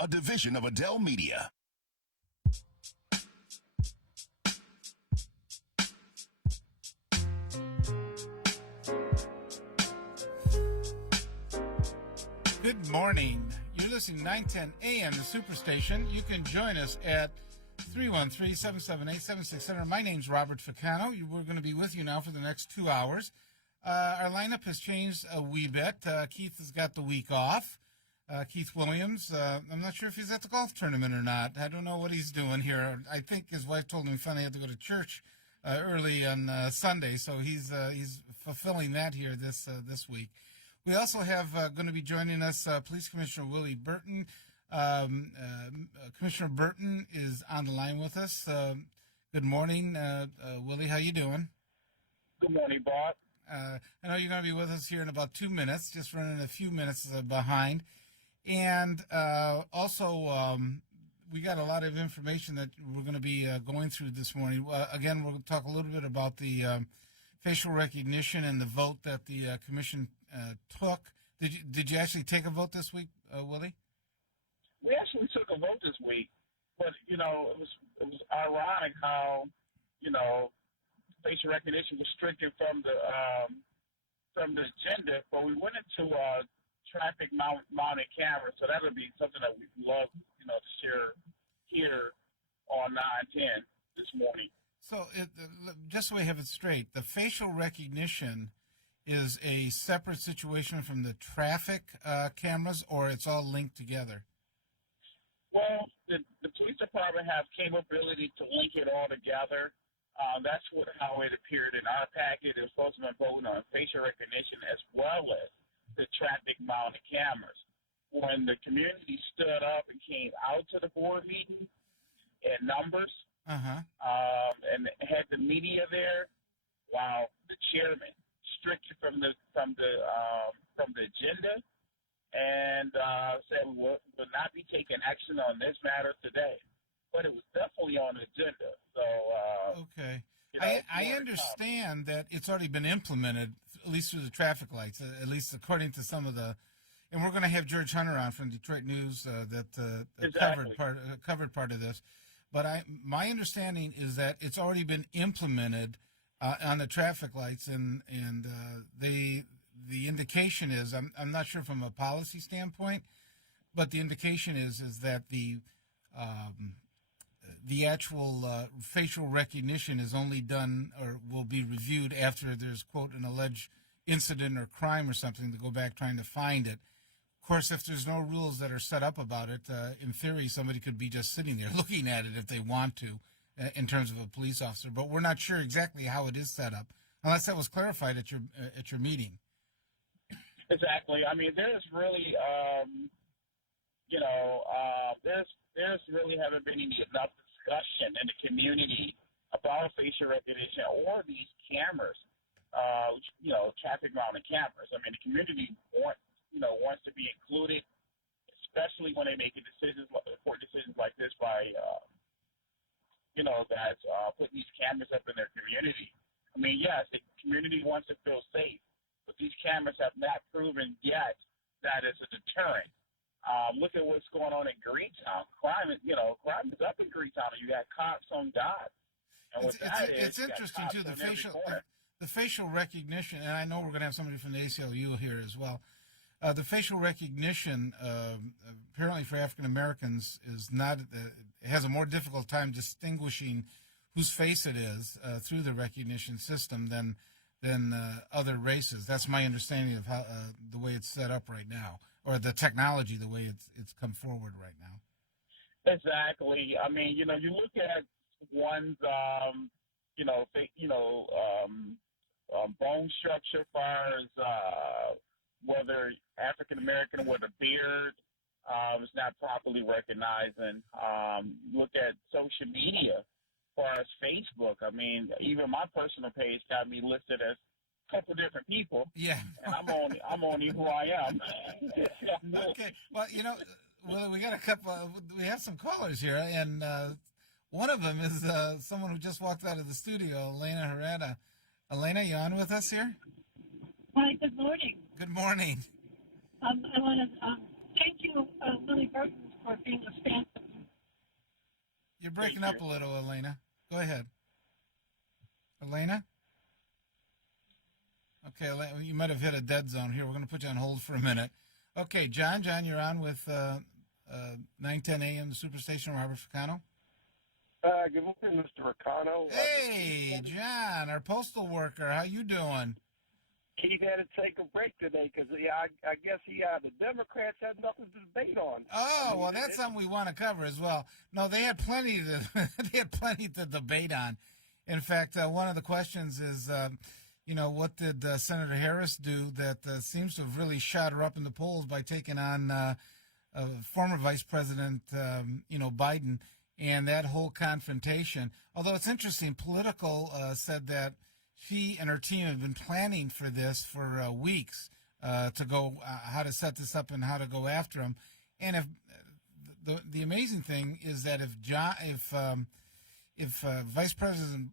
a division of Adele Media. Good morning. You're listening to 910 AM Superstation. You can join us at 313-778-7600. My name's Robert Ficano. We're going to be with you now for the next 2 hours. Our lineup has changed a wee bit. Keith has got the week off. Keith Williams, I'm not sure if he's at the golf tournament or not. I don't know what he's doing here. I think his wife told him he finally had to go to church early on Sunday, so he's fulfilling that here this week. We also have going to be joining us Police Commissioner Willie Burton. Commissioner Burton is on the line with us. Good morning, Willie. How you doing? Good morning, Bob. I know you're going to be with us here in about 2 minutes, just running a few minutes behind. And also, we got a lot of information that we're going to be going through this morning. Again, we'll talk a little bit about the facial recognition and the vote that the commission took. Did you actually take a vote this week, Willie? We actually took a vote this week, but it was ironic how facial recognition was stricken from the agenda, but we went into traffic mounted cameras, so that would be something that we'd love to share here on 910 this morning. So just so we have it straight, the facial recognition is a separate situation from the traffic cameras, or it's all linked together? Well, the police department has capability to link it all together. That's how it appeared in our packet. It was supposed to be voting on facial recognition as well as the traffic mounted cameras. When the community stood up and came out to the board meeting in numbers, and had the media there, while the chairman stricken from the agenda, and said we will not be taking action on this matter today. But it was definitely on the agenda. So okay, I understand that it's already been implemented, at least through the traffic lights, at least according to some of the. And we're going to have George Hunter on from Detroit News that exactly. covered part of this. But my understanding is that it's already been implemented on the traffic lights, and the indication is, I'm not sure from a policy standpoint, but the indication is that the actual facial recognition is only done or will be reviewed after there's, quote, an alleged incident or crime or something to go back trying to find it. Of course, if there's no rules that are set up about it, in theory, somebody could be just sitting there looking at it if they want to, in terms of a police officer. But we're not sure exactly how it is set up, unless that was clarified at your meeting. Exactly. I mean, there's really, there's really haven't been enough discussion in the community about facial recognition or these cameras, traffic mounted cameras. I mean, the community wants to be included, especially when they're making important decisions like this by, that's putting these cameras up in their community. I mean, yes, the community wants to feel safe, but these cameras have not proven yet that it's a deterrent. Look at what's going on in Greentown. Crime is up in Greentown, and you got cops on guard. And it's interesting too, the facial recognition, and I know we're going to have somebody from the ACLU here as well. The facial recognition, apparently for African Americans, has a more difficult time distinguishing whose face it is through the recognition system than other races. That's my understanding of how the way it's set up right now, or the technology, the way it's come forward right now. Exactly. I mean, you look at one's, bone structure, as far as whether African American with a beard is not properly recognizing. Look at social media, as far as Facebook. I mean, even my personal page got me listed as a couple different people. Yeah, and I'm only who I am. Okay, well, we got a couple. We have some callers here, and one of them is someone who just walked out of the studio, Elena Herrera. Elena, you on with us here? Hi, good morning. Good morning. I want to thank you, Willie Burton for being a stand. You're breaking up a little, Elena. Go ahead. Elena? Okay, you might have hit a dead zone here. We're going to put you on hold for a minute. Okay, John, you're on with 910 AM Superstation, Robert Ficano. Good morning, Mr. Ficano. Hey, John, our postal worker. How you doing? He had to take a break today because I guess the Democrats had nothing to debate on. Oh, well, that's something we want to cover as well. No, they had plenty to debate on. In fact, one of the questions is, what did Senator Harris do that seems to have really shot her up in the polls by taking on former Vice President, Biden, and that whole confrontation. Although it's interesting, Political said that she and her team have been planning for this for weeks to go how to set this up and how to go after him. And if the amazing thing is that if Vice President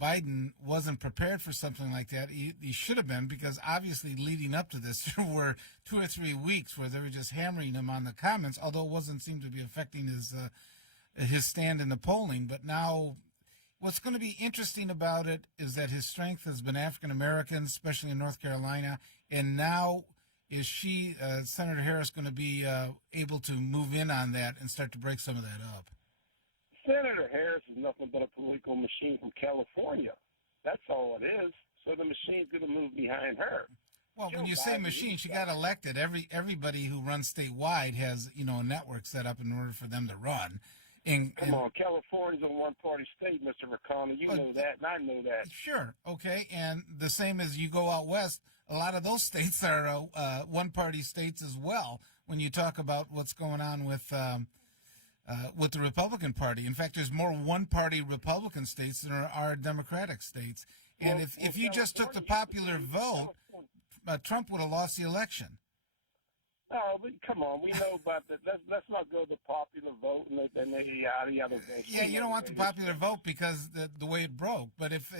Biden wasn't prepared for something like that, he should have been, because obviously leading up to this there were 2 or 3 weeks where they were just hammering him on the comments, although it wasn't seem to be affecting his stand in the polling. But now what's going to be interesting about it is that his strength has been African Americans, especially in North Carolina, and now is Senator Harris, going to be able to move in on that and start to break some of that up? Senator Harris is nothing but a political machine from California. That's all it is. So the machine's going to move behind her. Well, when you say machine, she got elected. Everybody who runs statewide has a network set up in order for them to run. Come on, California's a one-party state, Mr. Ricano. You know that, and I know that. Sure, okay, and the same as you go out west, a lot of those states are one-party states as well. When you talk about what's going on with the Republican Party, in fact, there's more one-party Republican states than there are Democratic states. And if you just took the popular vote, Trump would have lost the election. No, but come on, we know about that. Let's not go the popular vote and then the other votes. Yeah, you don't want the popular vote because the way it broke. But if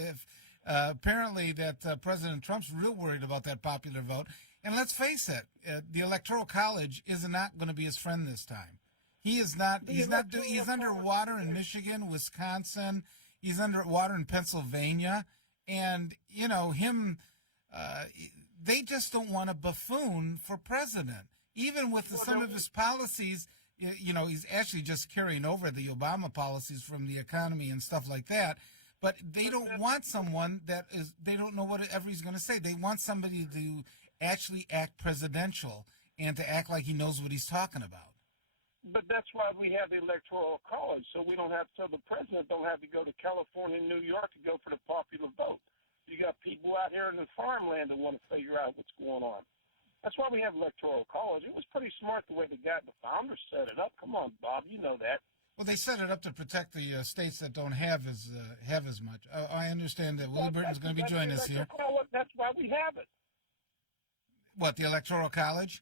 apparently that President Trump's real worried about that popular vote, and let's face it, the Electoral College is not going to be his friend this time. He is not. He's underwater in Michigan, Wisconsin. He's underwater in Pennsylvania, and him. They just don't want a buffoon for president. Even with some of his policies, he's actually just carrying over the Obama policies from the economy and stuff like that. But they don't want someone they don't know whatever he's going to say. They want somebody to actually act presidential and to act like he knows what he's talking about. But that's why we have the Electoral College, so the president don't have to go to California and New York to go for the popular vote. You got people out here in the farmland that want to figure out what's going on. That's why we have Electoral College. It was pretty smart the way the founders set it up. Come on, Bob, you know that. Well, they set it up to protect the states that don't have as much. I understand that Willie Burton is going to be joining us here. That's why we have it. What, the Electoral College?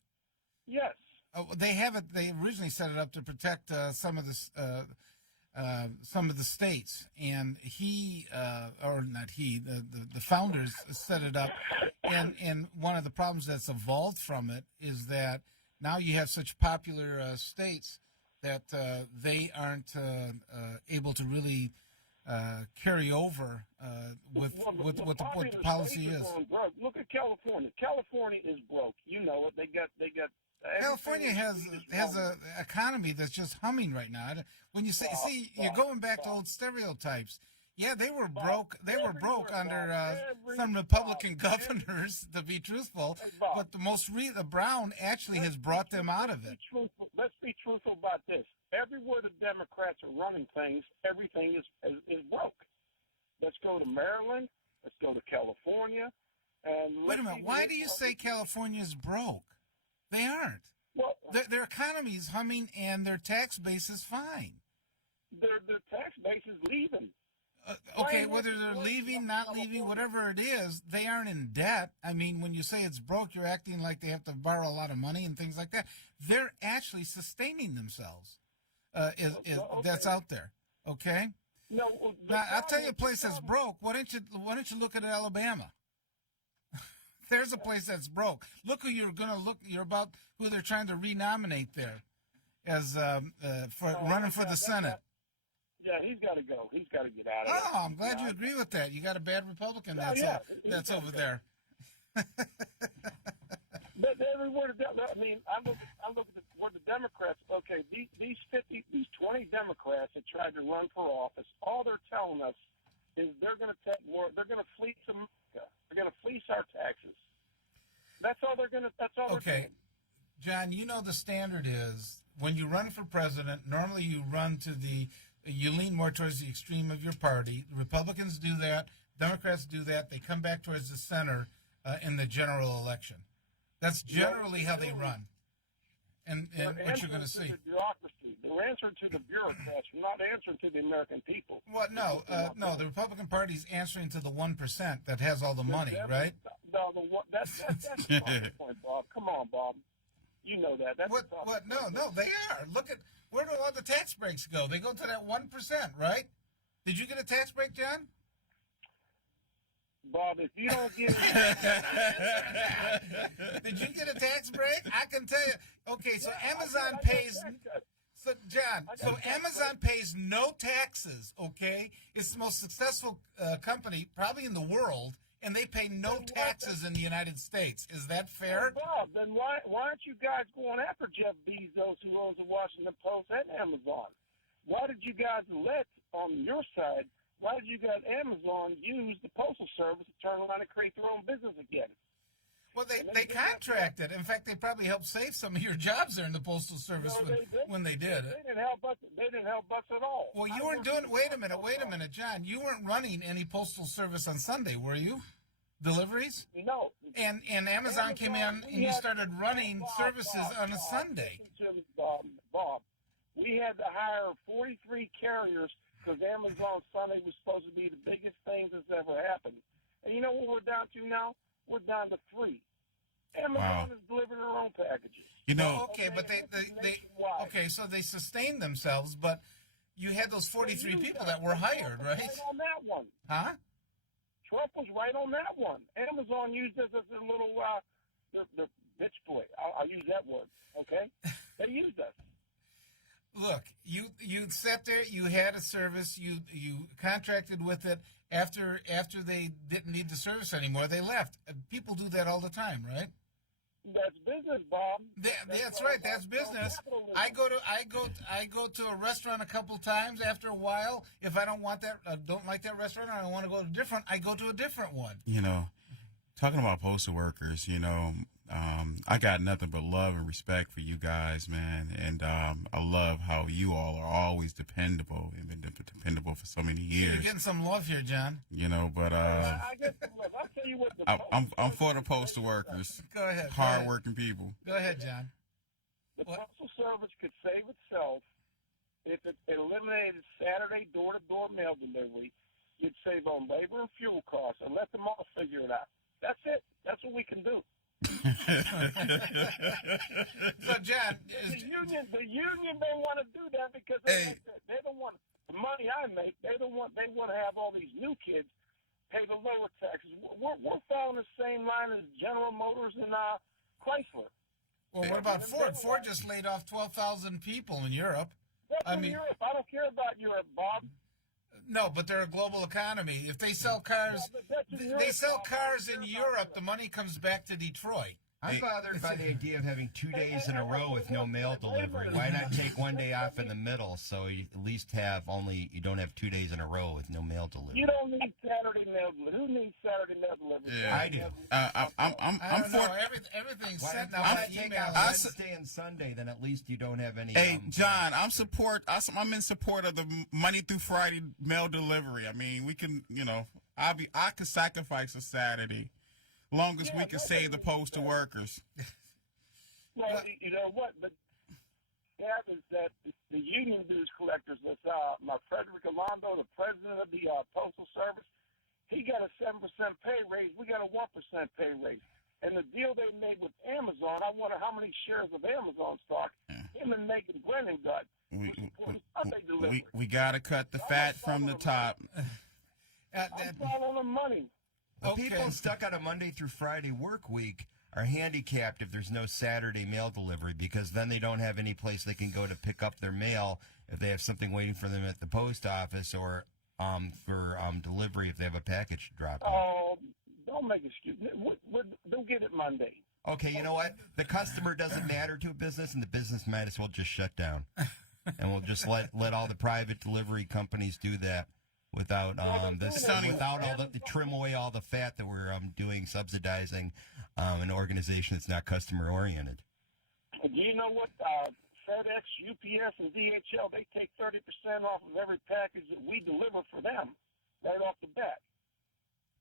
Yes. Oh, they have it. They originally set it up to protect some of the states, and the founders set it up. And one of the problems that's evolved from it is that now you have such popular states that they aren't able to really carry over with what the policy is. Look at California. California is broke. You know it. They got. California has a economy that's just humming right now. When you you're going back to old stereotypes. Yeah, they were broke. They were broke under some Republican governors, to be truthful. But the Brown actually has brought them out of it. Let's be truthful about this. Everywhere the Democrats are running things, everything is broke. Let's go to Maryland. Let's go to California. And wait a minute. Why do you say California is broke? They aren't. Well, their economy is humming and their tax base is fine. Their tax base is leaving. Okay, whether they're leaving, not leaving, whatever it is, they aren't in debt. I mean, when you say it's broke, you're acting like they have to borrow a lot of money and things like that. They're actually sustaining themselves. That's out there. Okay. No. Now, I'll tell you a place that's broke. Why don't you look at Alabama? There's a place that's broke. Look who you're going to look. You're about who they're trying to renominate there. as for running for the Senate. Yeah, he's got to go. He's got to get out of there. Oh, I'm glad you agree with that. You got a bad Republican that's over there. But everywhere, I mean, I look at where the Democrats. Okay, these 20 Democrats that tried to run for office. All they're telling us is they're going to take more. They're going to fleece America. They're going to fleece our taxes. That's all they're going to. That's all. Okay, John. You know the standard is when you run for president. Normally, you lean more towards the extreme of your party. Republicans do that. Democrats do that. They come back towards the center in the general election. That's generally how they run. And what you're going to see. The bureaucracy. They're answering to the bureaucrats. They're not answering to the American people. Well, no. The Republican Party is answering to the 1% that has all the money, right? No, that's the point, Bob. Come on, Bob. You know that. That's What? No, they are. Look at where do all the tax breaks go? They go to that 1%, right? Did you get a tax break, John? Bob, if you don't get it. Did you get a tax break? I can tell you. Okay, so Amazon pays. So, John, Amazon pays no taxes, okay? It's the most successful company probably in the world, and they pay no taxes in the United States. Is that fair? Bob, then why aren't you guys going after Jeff Bezos, who owns the Washington Post and Amazon? Why did you guys let, on your side, why did you guys, Amazon, use the Postal Service to turn around and create their own business again? Well, they contracted. In fact, they probably helped save some of your jobs there in the Postal Service when they did. They didn't help us. They didn't help us at all. Well, you weren't doing. Wait a minute, John. You weren't running any Postal Service on Sunday, were you? Deliveries? No. And Amazon came in and you started running services on a Sunday. Bob, we had to hire 43 carriers because Amazon Sunday was supposed to be the biggest thing that's ever happened. And you know what we're down to now? We're down to 3. Amazon is delivering their own packages. You know, okay, but they okay, so they sustained themselves, but you had those 43 people that were hired, right? Right on that one. Huh? Trump was right on that one. Amazon used us as their little their bitch boy. I'll use that word. Okay, they used us. Look, you sat there. You had a service. You contracted with it. After they didn't need the service anymore, they left. People do that all the time, right? That's business, Bob. That's right. That's business. I go to a restaurant a couple times. After a while, if I don't want that, don't like that restaurant, or I want to go to a different, I go to a different one. You know, talking about postal workers, you know, I got nothing but love and respect for you guys, man, and I love how you all are always dependable and been dependable for so many years. You're getting some love here, John. You know, but I get some love. I'll tell you what. I'm for the postal workers. Go ahead. Hard-working people. Go ahead, John. The Postal Service could save itself if it eliminated Saturday door-to-door mail delivery. You'd save on labor and fuel costs, and let them all figure it out. That's it. That's what we can do. So, John, the union don't want to do that because they don't want the money I make. They want to have all these new kids pay the lower taxes. We're following the same line as General Motors and Chrysler. Well, what about Ford? Ford just laid off 12,000 people in Europe. That's Europe. I don't care about Europe, Bob. No, but they're a global economy. If they sell cars, in Europe, the money comes back to Detroit. I'm bothered by the idea of having 2 days in a row with no mail delivery. Why not take one day off in the middle so you at least you don't have 2 days in a row with no mail delivery? You don't need Saturday mail delivery. Who needs Saturday mail delivery? Yeah. I do. I'm for everything's sent now by email. Wednesday and Sunday, then at least you don't have any. Hey, John, I'm in support of the Monday through Friday mail delivery. I mean, we can, you know, I could sacrifice a Saturday. Long as we can save the postal workers. Well, you know what? But that is that the union dues collectors, my Frederick Alondo, the president of the Postal Service, he got a 7% pay raise. We got a 1% pay raise. And the deal they made with Amazon, I wonder how many shares of Amazon stock him and Megan Brennan got. We got to cut the fat from the top. I'm following the money. People stuck on a Monday through Friday work week, are handicapped if there's no Saturday mail delivery, because then they don't have any place they can go to pick up their mail if they have something waiting for them at the post office, or for delivery if they have a package to drop off. Don't make excuses. They'll get it Monday. Okay, you know what? The customer doesn't matter to a business, and the business might as well just shut down. And we'll just let all the private delivery companies do that without trim away all the fat that we're doing, subsidizing an organization that's not customer oriented. Do you know what FedEx, UPS, and DHL, they take 30% off of every package that we deliver for them right off the bat.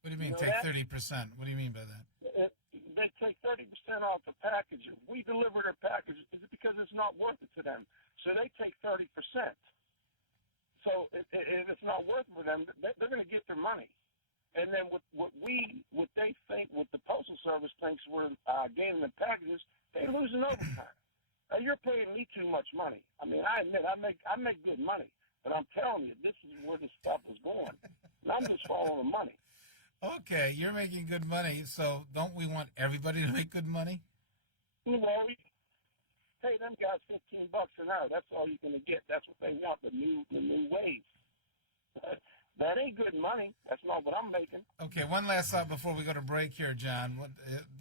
What do you mean, You know take that? 30%? What do you mean by that? They take 30% off the package. If we deliver their package, it's because it's not worth it to them. So they take 30%. So if it's not worth it for them, they're going to get their money. And then what the Postal Service thinks we're gaining in packages, they're losing overtime. Now, you're paying me too much money. I mean, I admit I make good money, but I'm telling you, this is where the stuff is going. And I'm just following the money. Okay, you're making good money, so don't we want everybody to make good money? You know, pay them guys $15 an hour. That's all you're going to get. That's what they want, the new wage. That ain't good money. That's not what I'm making. Okay, one last thought before we go to break here, John. What,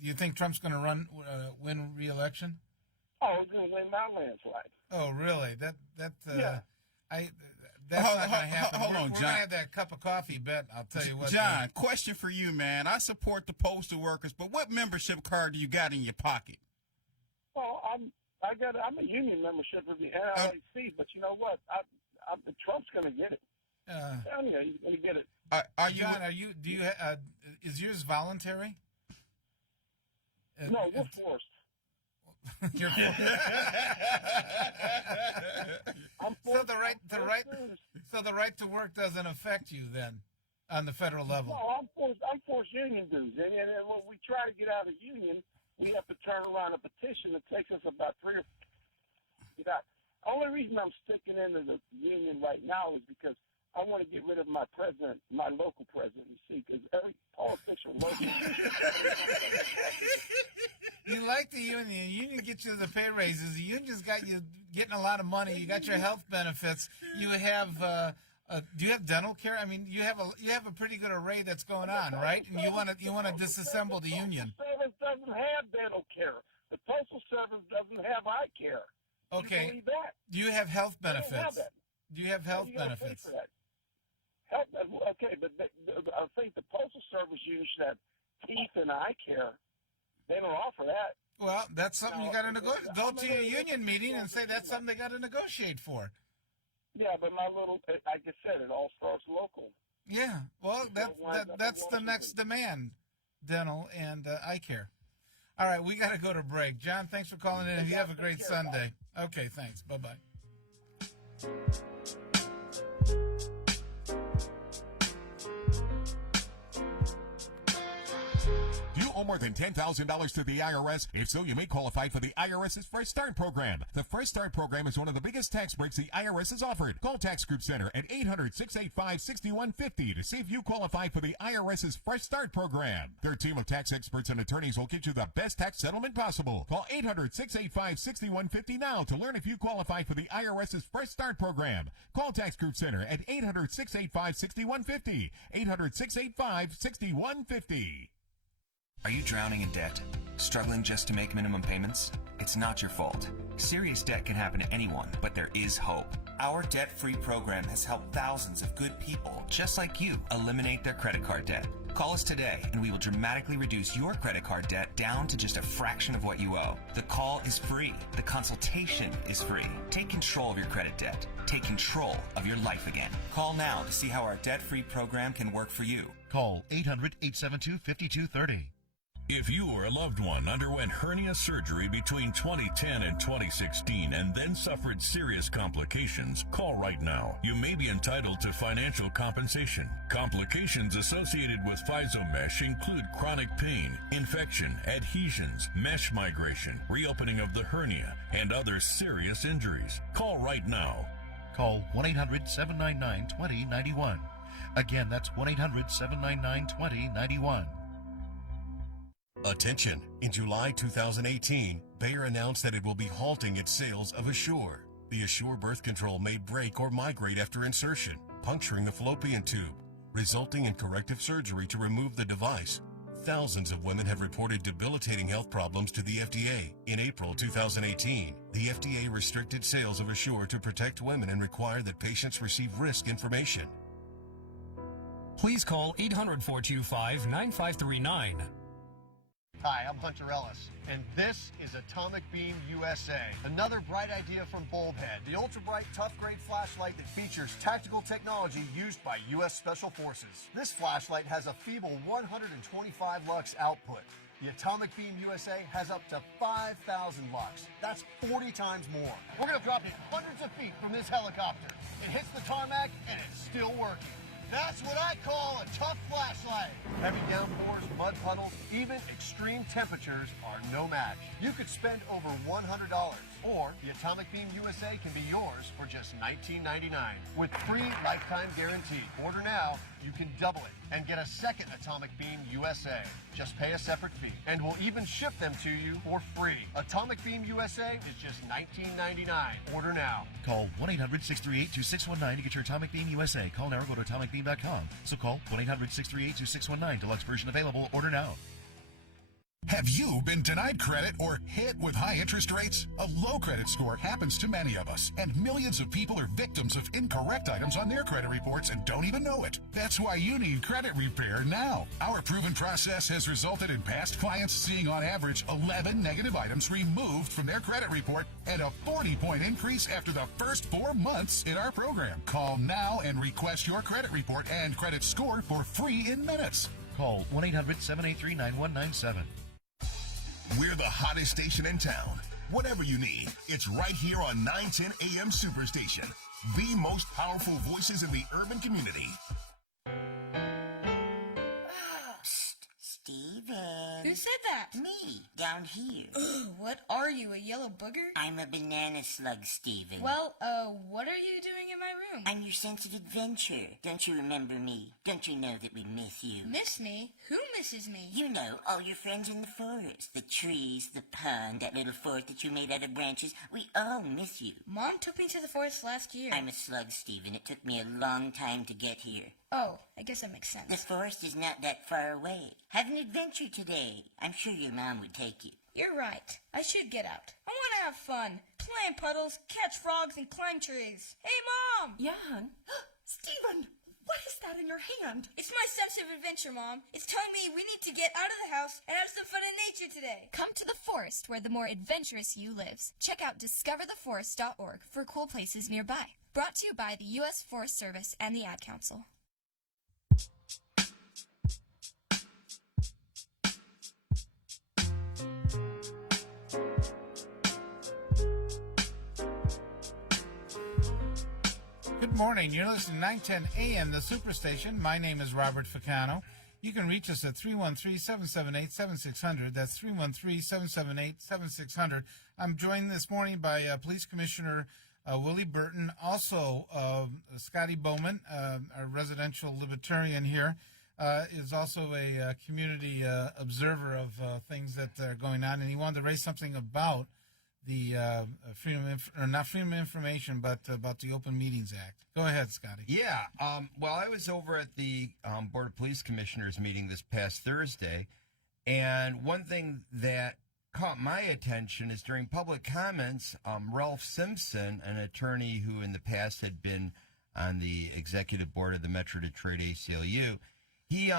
do you think Trump's going to win re-election? Oh, he's going to win my landslide. Oh, really? That's Yeah. That's not going to happen. Hold on, We're John. going to have that cup of coffee bet, I'll tell you what. John, question for you, man. I support the postal workers, but what membership card do you got in your pocket? Well, I'm a union membership of the NLAC, but you know what? Trump's going to get it. I'm telling you, he's going to get it. Are you? John, is yours voluntary? No, we're forced. You're I'm so forced. so the right to work doesn't affect you then on the federal level. No, I'm forced union dues, and when we try to get out of union, we have to turn around a petition that takes us about 3 or 4 years. The only reason I'm sticking into the union right now is because I want to get rid of my president, my local president, you see, because every politician local. You like the union. The union gets you the pay raises. The union's got you getting a lot of money. You got your health benefits. You have do you have dental care? I mean, you have a pretty good array that's going on, right? And you want to disassemble the union. The Postal Service doesn't have dental care. The Postal Service doesn't have eye care. Okay. You believe that? Do you have health They don't have benefits? that. Do you have health You gotta pay benefits? for that. Okay, but I think the Postal Service union should have teeth and eye care. They don't offer that. Well, that's something you got to negotiate. Go to your mean, union meeting and say that's something they got to negotiate for. Yeah, but like I said, it all starts local. Yeah. Well, that's the next demand, dental and eye care. All right, we got to go to break. John, thanks for calling in. You have a great Sunday. Okay, thanks. Bye-bye. Do you owe more than $10,000 to the IRS? If so, you may qualify for the IRS's Fresh Start program. The Fresh Start program is one of the biggest tax breaks the IRS has offered. Call Tax Group Center at 800-685-6150 to see if you qualify for the IRS's Fresh Start program. Their team of tax experts and attorneys will get you the best tax settlement possible. Call 800-685-6150 now to learn if you qualify for the IRS's Fresh Start program. Call Tax Group Center at 800-685-6150. 800-685-6150. Are you drowning in debt? Struggling just to make minimum payments? It's not your fault. Serious debt can happen to anyone, but there is hope. Our debt-free program has helped thousands of good people, just like you, eliminate their credit card debt. Call us today, and we will dramatically reduce your credit card debt down to just a fraction of what you owe. The call is free. The consultation is free. Take control of your credit debt. Take control of your life again. Call now to see how our debt-free program can work for you. Call 800-872-5230. If you or a loved one underwent hernia surgery between 2010 and 2016 and then suffered serious complications, call right now. You may be entitled to financial compensation. Complications associated with physomesh include chronic pain, infection, adhesions, mesh migration, reopening of the hernia, and other serious injuries. Call right now. Call 1-800-799-2091. Again, that's 1-800-799-2091. Attention! In July 2018, Bayer announced that it will be halting its sales of Assure. The Assure birth control may break or migrate after insertion, puncturing the fallopian tube, resulting in corrective surgery to remove the device. Thousands of women have reported debilitating health problems to the FDA. In April 2018, the FDA restricted sales of Assure to protect women and require that patients receive risk information. Please call 800-425-9539. Hi, I'm Hunter Ellis, and this is Atomic Beam USA. Another bright idea from Bulbhead, the ultra-bright, tough-grade flashlight that features tactical technology used by U.S. Special Forces. This flashlight has a feeble 125 lux output. The Atomic Beam USA has up to 5,000 lux. That's 40 times more. We're going to drop it hundreds of feet from this helicopter. It hits the tarmac, and it's still working. That's what I call a tough flashlight. Heavy downpours, mud puddles, even extreme temperatures are no match. You could spend over $100, or the Atomic Beam USA can be yours for just $19.99 with free lifetime guarantee. Order now, you can double it and get a second Atomic Beam USA. Just pay a separate fee, and we'll even ship them to you for free. Atomic Beam USA is just $19.99. Order now. Call 1-800-638-2619 to get your Atomic Beam USA. Call now or go to atomicbeam.com. So call 1-800-638-2619. Deluxe version available. Order now. Have you been denied credit or hit with high interest rates? A low credit score happens to many of us, and millions of people are victims of incorrect items on their credit reports and don't even know it. That's why you need credit repair now. Our proven process has resulted in past clients seeing on average 11 negative items removed from their credit report and a 40-point increase after the first 4 months in our program. Call now and request your credit report and credit score for free in minutes. Call 1-800-783-9197. We're the hottest station in town. Whatever you need, it's right here on 910 AM Superstation. The most powerful voices in the urban community. Steven. Who said that? Me, down here. What are you, a yellow booger? I'm a banana slug, Steven. Well, what are you doing in my room? I'm your sense of adventure. Don't you remember me? Don't you know that we miss you? Miss me? Who misses me? You know, all your friends in the forest. The trees, the pond, that little fort that you made out of branches. We all miss you. Mom took me to the forest last year. I'm a slug, Steven. It took me a long time to get here. Oh, I guess that makes sense. The forest is not that far away. Have an adventure today. I'm sure your mom would take you. You're right. I should get out. I want to have fun. Play in puddles, catch frogs, and climb trees. Hey, Mom! Jan! Steven! What is that in your hand? It's my sense of adventure, Mom. It's telling me we need to get out of the house and have some fun in nature today. Come to the forest where the more adventurous you lives. Check out discovertheforest.org for cool places nearby. Brought to you by the U.S. Forest Service and the Ad Council. Good morning. You're listening to 910 AM, the Superstation. My name is Robert Ficano. You can reach us at 313-778-7600. That's 313-778-7600. I'm joined this morning by Police Commissioner Willie Burton, also Scotty Boman, our residential libertarian here, is also a community observer of things that are going on, and he wanted to raise something about the freedom of information, but about the Open Meetings Act. Go ahead, Scotty. Yeah. Well, I was over at the Board of Police Commissioners meeting this past Thursday, and one thing that caught my attention is during public comments, Ralph Simpson, an attorney who in the past had been on the executive board of the Metro Detroit ACLU, he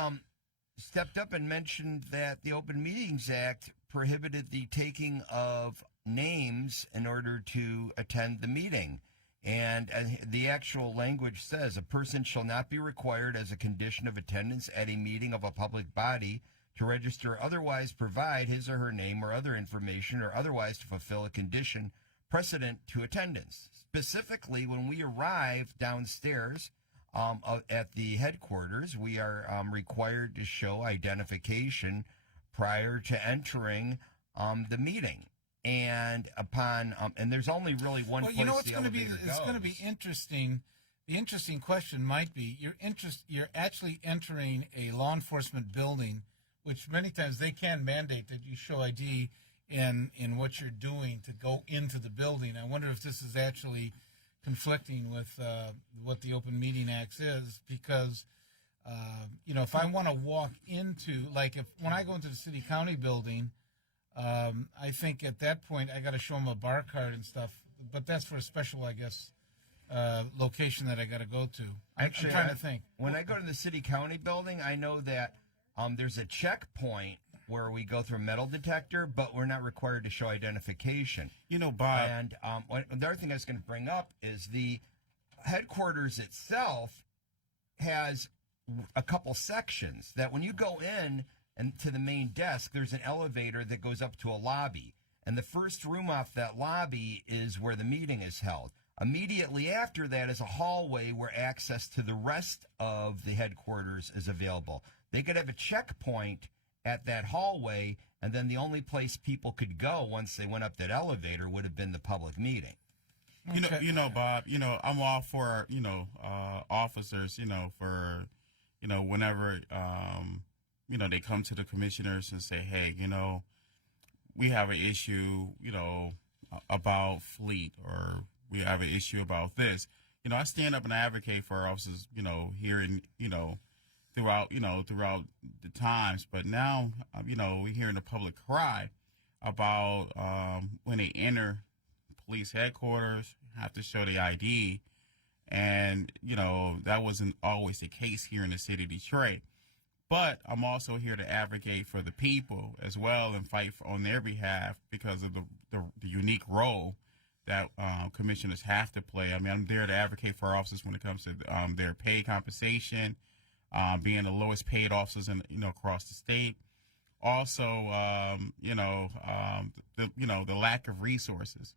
stepped up and mentioned that the Open Meetings Act prohibited the taking of names in order to attend the meeting. And the actual language says a person shall not be required as a condition of attendance at a meeting of a public body to register or otherwise provide his or her name or other information or otherwise to fulfill a condition precedent to attendance. Specifically, when we arrive downstairs at the headquarters, we are required to show identification prior to entering the meeting. And upon and there's only really one place the elevator goes. It's going to be interesting. The interesting question might be you're actually entering a law enforcement building which many times they can mandate that you show ID in what you're doing to go into the building. I wonder if this is actually conflicting with what the Open Meeting Act is, because if I want to walk into, like, when I go into the city county building, I think at that point I got to show them a bar card and stuff, but that's for a special, I guess, location that I got to go to. Actually, I'm trying to think. When I go to the city county building, I know that there's a checkpoint where we go through a metal detector, but we're not required to show identification. Bob. And the other thing I was going to bring up is the headquarters itself has a couple sections that when you go in and to the main desk, there's an elevator that goes up to a lobby. And the first room off that lobby is where the meeting is held. Immediately after that is a hallway where access to the rest of the headquarters is available. They could have a checkpoint at that hallway, and then the only place people could go once they went up that elevator would have been the public meeting. Bob, I'm all for, officers, for, whenever, they come to the commissioners and say, hey, we have an issue, about fleet, or we have an issue about this. I stand up and advocate for our officers, here in, throughout the times. But now, we're hearing the public cry about when they enter police headquarters, have to show the ID. And, that wasn't always the case here in the city of Detroit. But I'm also here to advocate for the people as well and fight on their behalf because of the unique role that commissioners have to play. I mean, I'm there to advocate for our officers when it comes to their pay compensation, being the lowest paid officers across the state. Also, the lack of resources,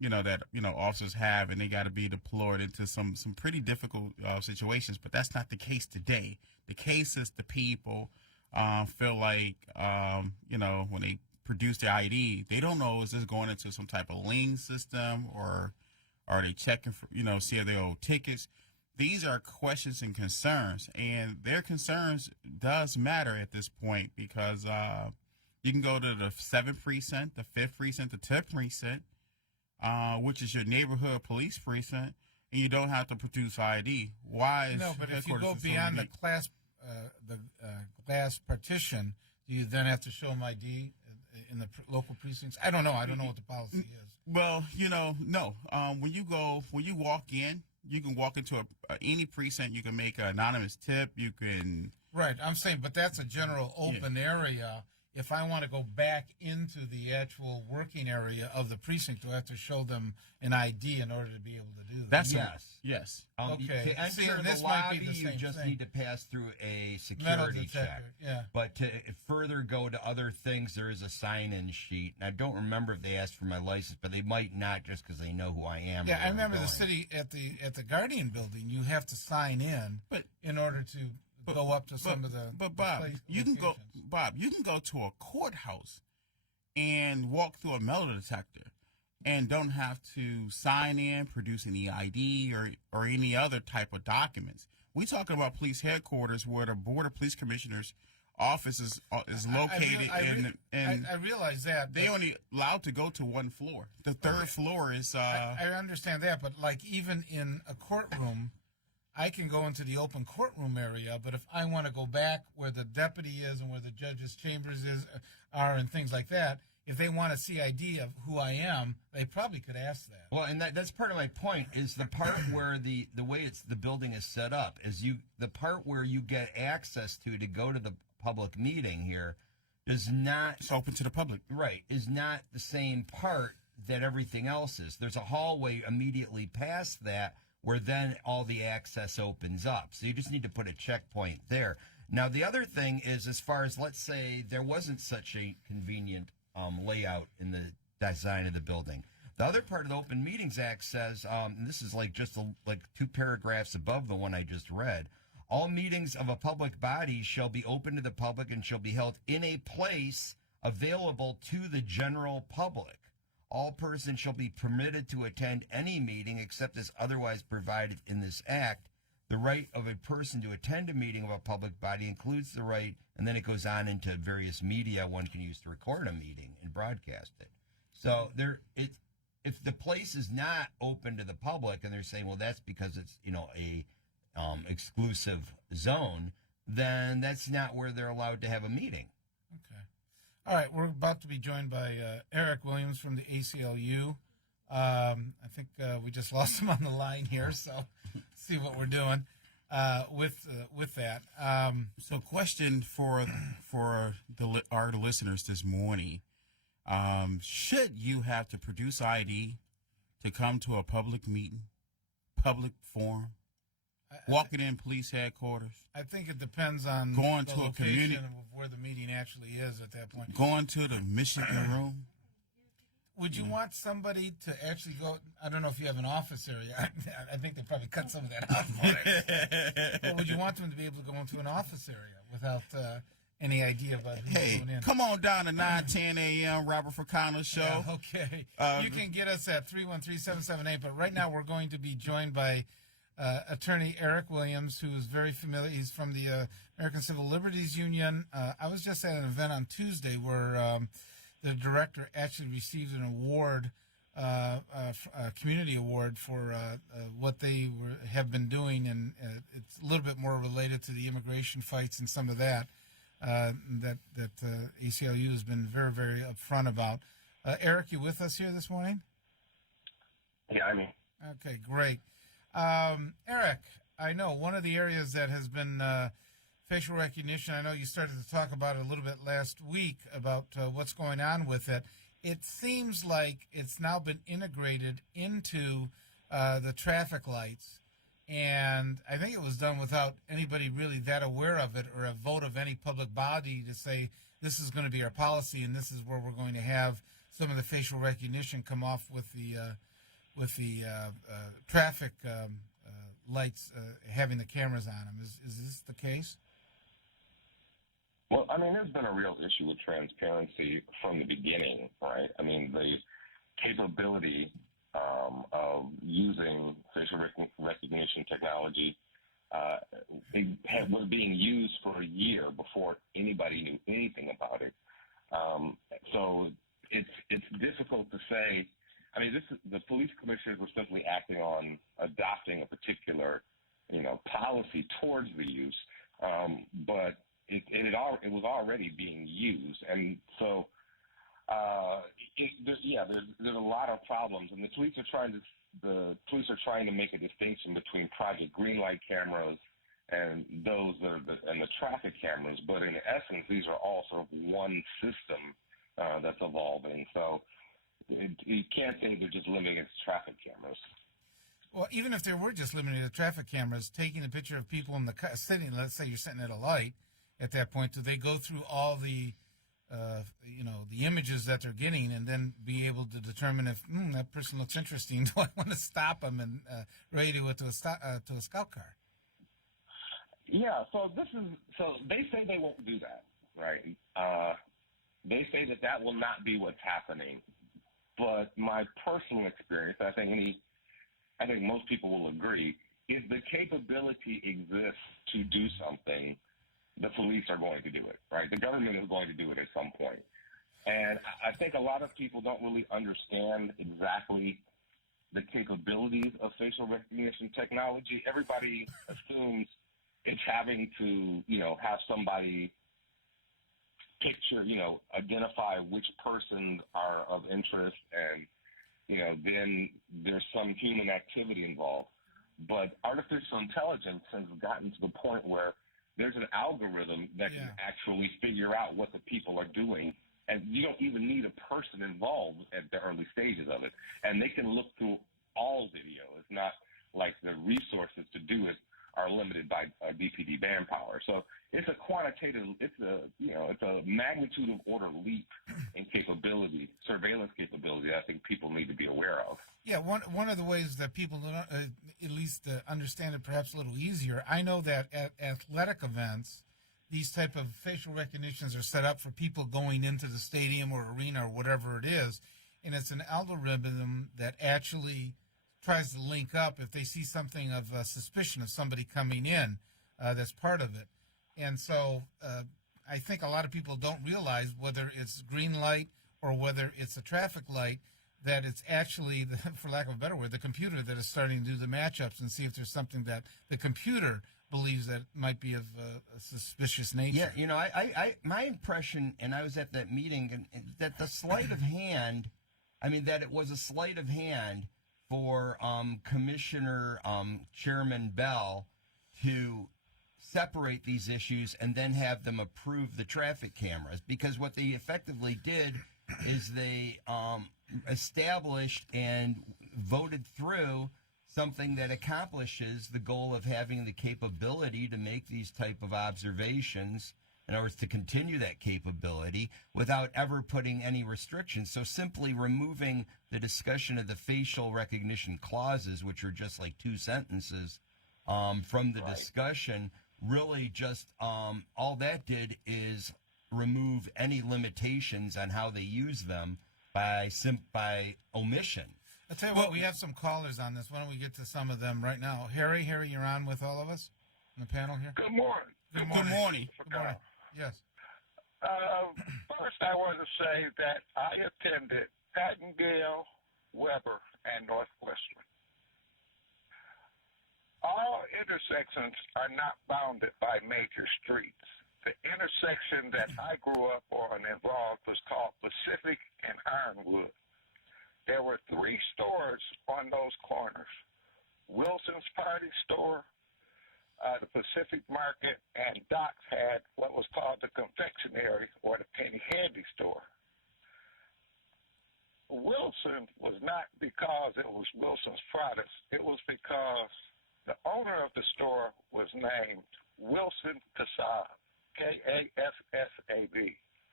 that officers have, and they got to be deployed into some pretty difficult situations. But that's not the case today. The case is the people feel like when they produce their ID, they don't know, is this going into some type of lien system, or are they checking for see if they owe tickets. These are questions and concerns, and their concerns does matter at this point, because you can go to the 7th precinct, the 5th precinct, the 10th precinct, which is your neighborhood police precinct, and you don't have to produce ID. Why is no? But if you go beyond the glass partition, do you then have to show them ID in the local precincts? I don't know. I don't know what the policy is. Well, no. When you walk in, you can walk into any precinct. You can make an anonymous tip. You can. Right. I'm saying, but that's a general open area. If I want to go back into the actual working area of the precinct, do I have to show them an ID in order to be able to do that? That's yes. Okay. To enter the lobby, you just need to pass through a security check. Yeah. But to further go to other things, there is a sign-in sheet. And I don't remember if they asked for my license, but they might not, just because they know who I am. Yeah, I remember the city at the Guardian building. You have to sign in order to go up to some of the. But Bob, you can go to a courthouse and walk through a metal detector and don't have to sign in, produce any ID or any other type of documents. We're talking about police headquarters where the Board of Police Commissioners office is located. I realize that. They only allowed to go to one floor. The third floor is. I understand that, but like even in a courtroom, I can go into the open courtroom area, but if I want to go back where the deputy is and where the judge's chambers are and things like that, if they want to see ID of who I am, they probably could ask that. Well, and that's part of my point, is the part where the way the building is set up is the part where you get access to go to the public meeting here does not. It's open to the public. Right. Is not the same part that everything else is. There's a hallway immediately past that where then all the access opens up. So you just need to put a checkpoint there. Now, the other thing is, as far as, let's say, there wasn't such a convenient layout in the design of the building. The other part of the Open Meetings Act says, and this is just 2 paragraphs above the one I just read, all meetings of a public body shall be open to the public and shall be held in a place available to the general public. All persons shall be permitted to attend any meeting except as otherwise provided in this act. the right of a person to attend a meeting of a public body includes the right, and then it goes on into various media one can use to record a meeting and broadcast it. So if the place is not open to the public, and they're saying, well, that's because it's a exclusive zone, then that's not where they're allowed to have a meeting. Okay. All right, we're about to be joined by Eric Williams from the ACLU. I think we just lost him on the line here, so see what we're doing with that. So, question for our listeners this morning: should you have to produce ID to come to a public meeting, public forum, walking in police headquarters? I think it depends on going the to a location community, of where the meeting actually is at that point. Going to the Michigan room. Would you want somebody to actually go? I don't know if you have an office area. I think they probably cut some of that out for it. But would you want them to be able to go into an office area without any idea about who's going in? Come on down to 9:10 a.m. Robert Ficano show. Yeah, okay. You can get us at 313-778. But right now we're going to be joined by attorney Eric Williams, who is very familiar. He's from the American Civil Liberties Union. I was just at an event on Tuesday where the director actually received an award, a community award for what they have been doing, and it's a little bit more related to the immigration fights and some of that that ACLU has been very, very upfront about. Eric, you with us here this morning? Yeah, I'm here. Okay, great. Eric, I know one of the areas that has been facial recognition, I know you started to talk about it a little bit last week about what's going on with it. It seems like it's now been integrated into the traffic lights, and I think it was done without anybody really that aware of it or a vote of any public body to say this is going to be our policy and this is where we're going to have some of the facial recognition come off with the traffic lights having the cameras on them. Is this the case? Well, I mean, there's been a real issue with transparency from the beginning, right? I mean, the capability of using facial recognition technology was being used for a year before anybody knew anything about it. So it's difficult to say. I mean, the police commissioners were simply acting on adopting a particular, policy towards the use, but it was already being used, and so there's a lot of problems, and the police are trying to make a distinction between Project Greenlight cameras and those and the traffic cameras, but in essence, these are all sort of one system that's evolving. So you can't say they're just limiting it to traffic cameras. Well, even if they were just limited to traffic cameras, taking a picture of people in the car sitting, let's say you're sitting at a light. At that point, do they go through all the, the images that they're getting, and then be able to determine if that person looks interesting? Do I want to stop them and radio it to a scout car? Yeah. So they say they won't do that, right? They say that will not be what's happening. But my personal experience, I think most people will agree, if the capability exists to do something, the police are going to do it, right? The government is going to do it at some point. And I think a lot of people don't really understand exactly the capabilities of facial recognition technology. Everybody assumes it's having to, have somebody picture, identify which persons are of interest, and, then there's some human activity involved. But artificial intelligence has gotten to the point where there's an algorithm that can actually figure out what the people are doing, and you don't even need a person involved at the early stages of it. And they can look through all video. It's not like the resources to do it are limited by DPD manpower. So it's a quantitative, it's a magnitude of order leap in capability, surveillance capability that I think people need to be aware of. Yeah, one of the ways that people at least understand it perhaps a little easier, I know that at athletic events, these type of facial recognitions are set up for people going into the stadium or arena or whatever it is, and it's an algorithm that actually tries to link up if they see something of suspicion of somebody coming in. That's part of it. And so I think a lot of people don't realize whether it's green light or whether it's a traffic light, that it's actually, for lack of a better word, the computer that is starting to do the matchups and see if there's something that the computer believes that might be of a suspicious nature. Yeah, you know, I my impression, and I was at that meeting, that the sleight of hand, I mean, that it was a sleight of hand for Commissioner Chairman Bell to separate these issues and then have them approve the traffic cameras, because what they effectively did is they established and voted through something that accomplishes the goal of having the capability to make these type of observations, in other words, to continue that capability without ever putting any restrictions. So simply removing the discussion of the facial recognition clauses, which are just like 2 sentences, from the discussion, really just all that did is remove any limitations on how they use them by omission. I'll tell you what, we have some callers on this. Why don't we get to some of them right now? Harry, you're on with all of us on the panel here? Good morning. Good morning. Good morning. Yes. First, I want to say that I attended Pattingale, Weber, and Northwestern. All intersections are not bounded by major streets. The intersection that I grew up on involved was called Pacific and Ironwood. There were 3 stores on those corners: Wilson's Party Store, the Pacific Market, and Doc's had what was called the confectionery or the penny candy store. Wilson was not because it was Wilson's products. It was because the owner of the store was named Wilson Kassab, Kassab.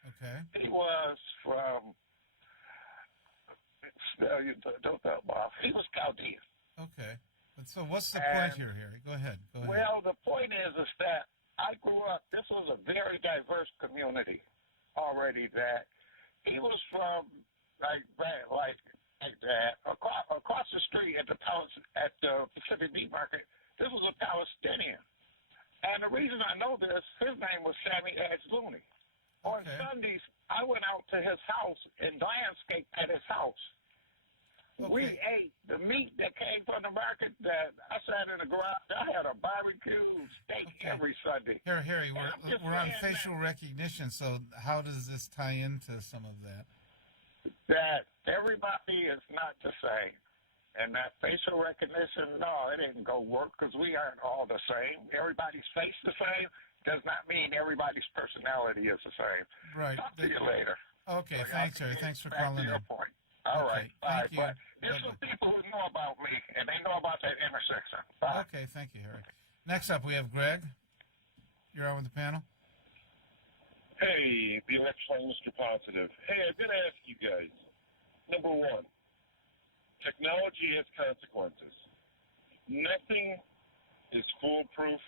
Okay. He was from, he was Chaldean. Okay. So what's the point here, Harry? Go ahead. Well, the point is that I grew up, this was a very diverse community already, that he was from like that, across the street at the Pacific Meat Market. This was a Palestinian. And the reason I know this, his name was Sammy X. Looney. On Sundays, I went out to his house and landscaped at his house. We ate the meat that came from the market. That I sat in the garage. I had a barbecue steak every Sunday. Harry, we're on facial recognition, so how does this tie into some of that? That everybody is not the same. And that facial recognition, no, it didn't go work because we aren't all the same. Everybody's face the same does not mean everybody's personality is the same. Right. Talk to you later. Okay, thanks, Harry. Thanks for calling in. Point. All right. Bye. Thank you. But there's some people who know about me, and they know about that intersection. Bye. Okay, thank you, Harry. Next up, we have Greg. You're on with the panel. Hey, the electronic Mr. Positive. Hey, I've got to ask you guys. Number 1, technology has consequences. Nothing is foolproof.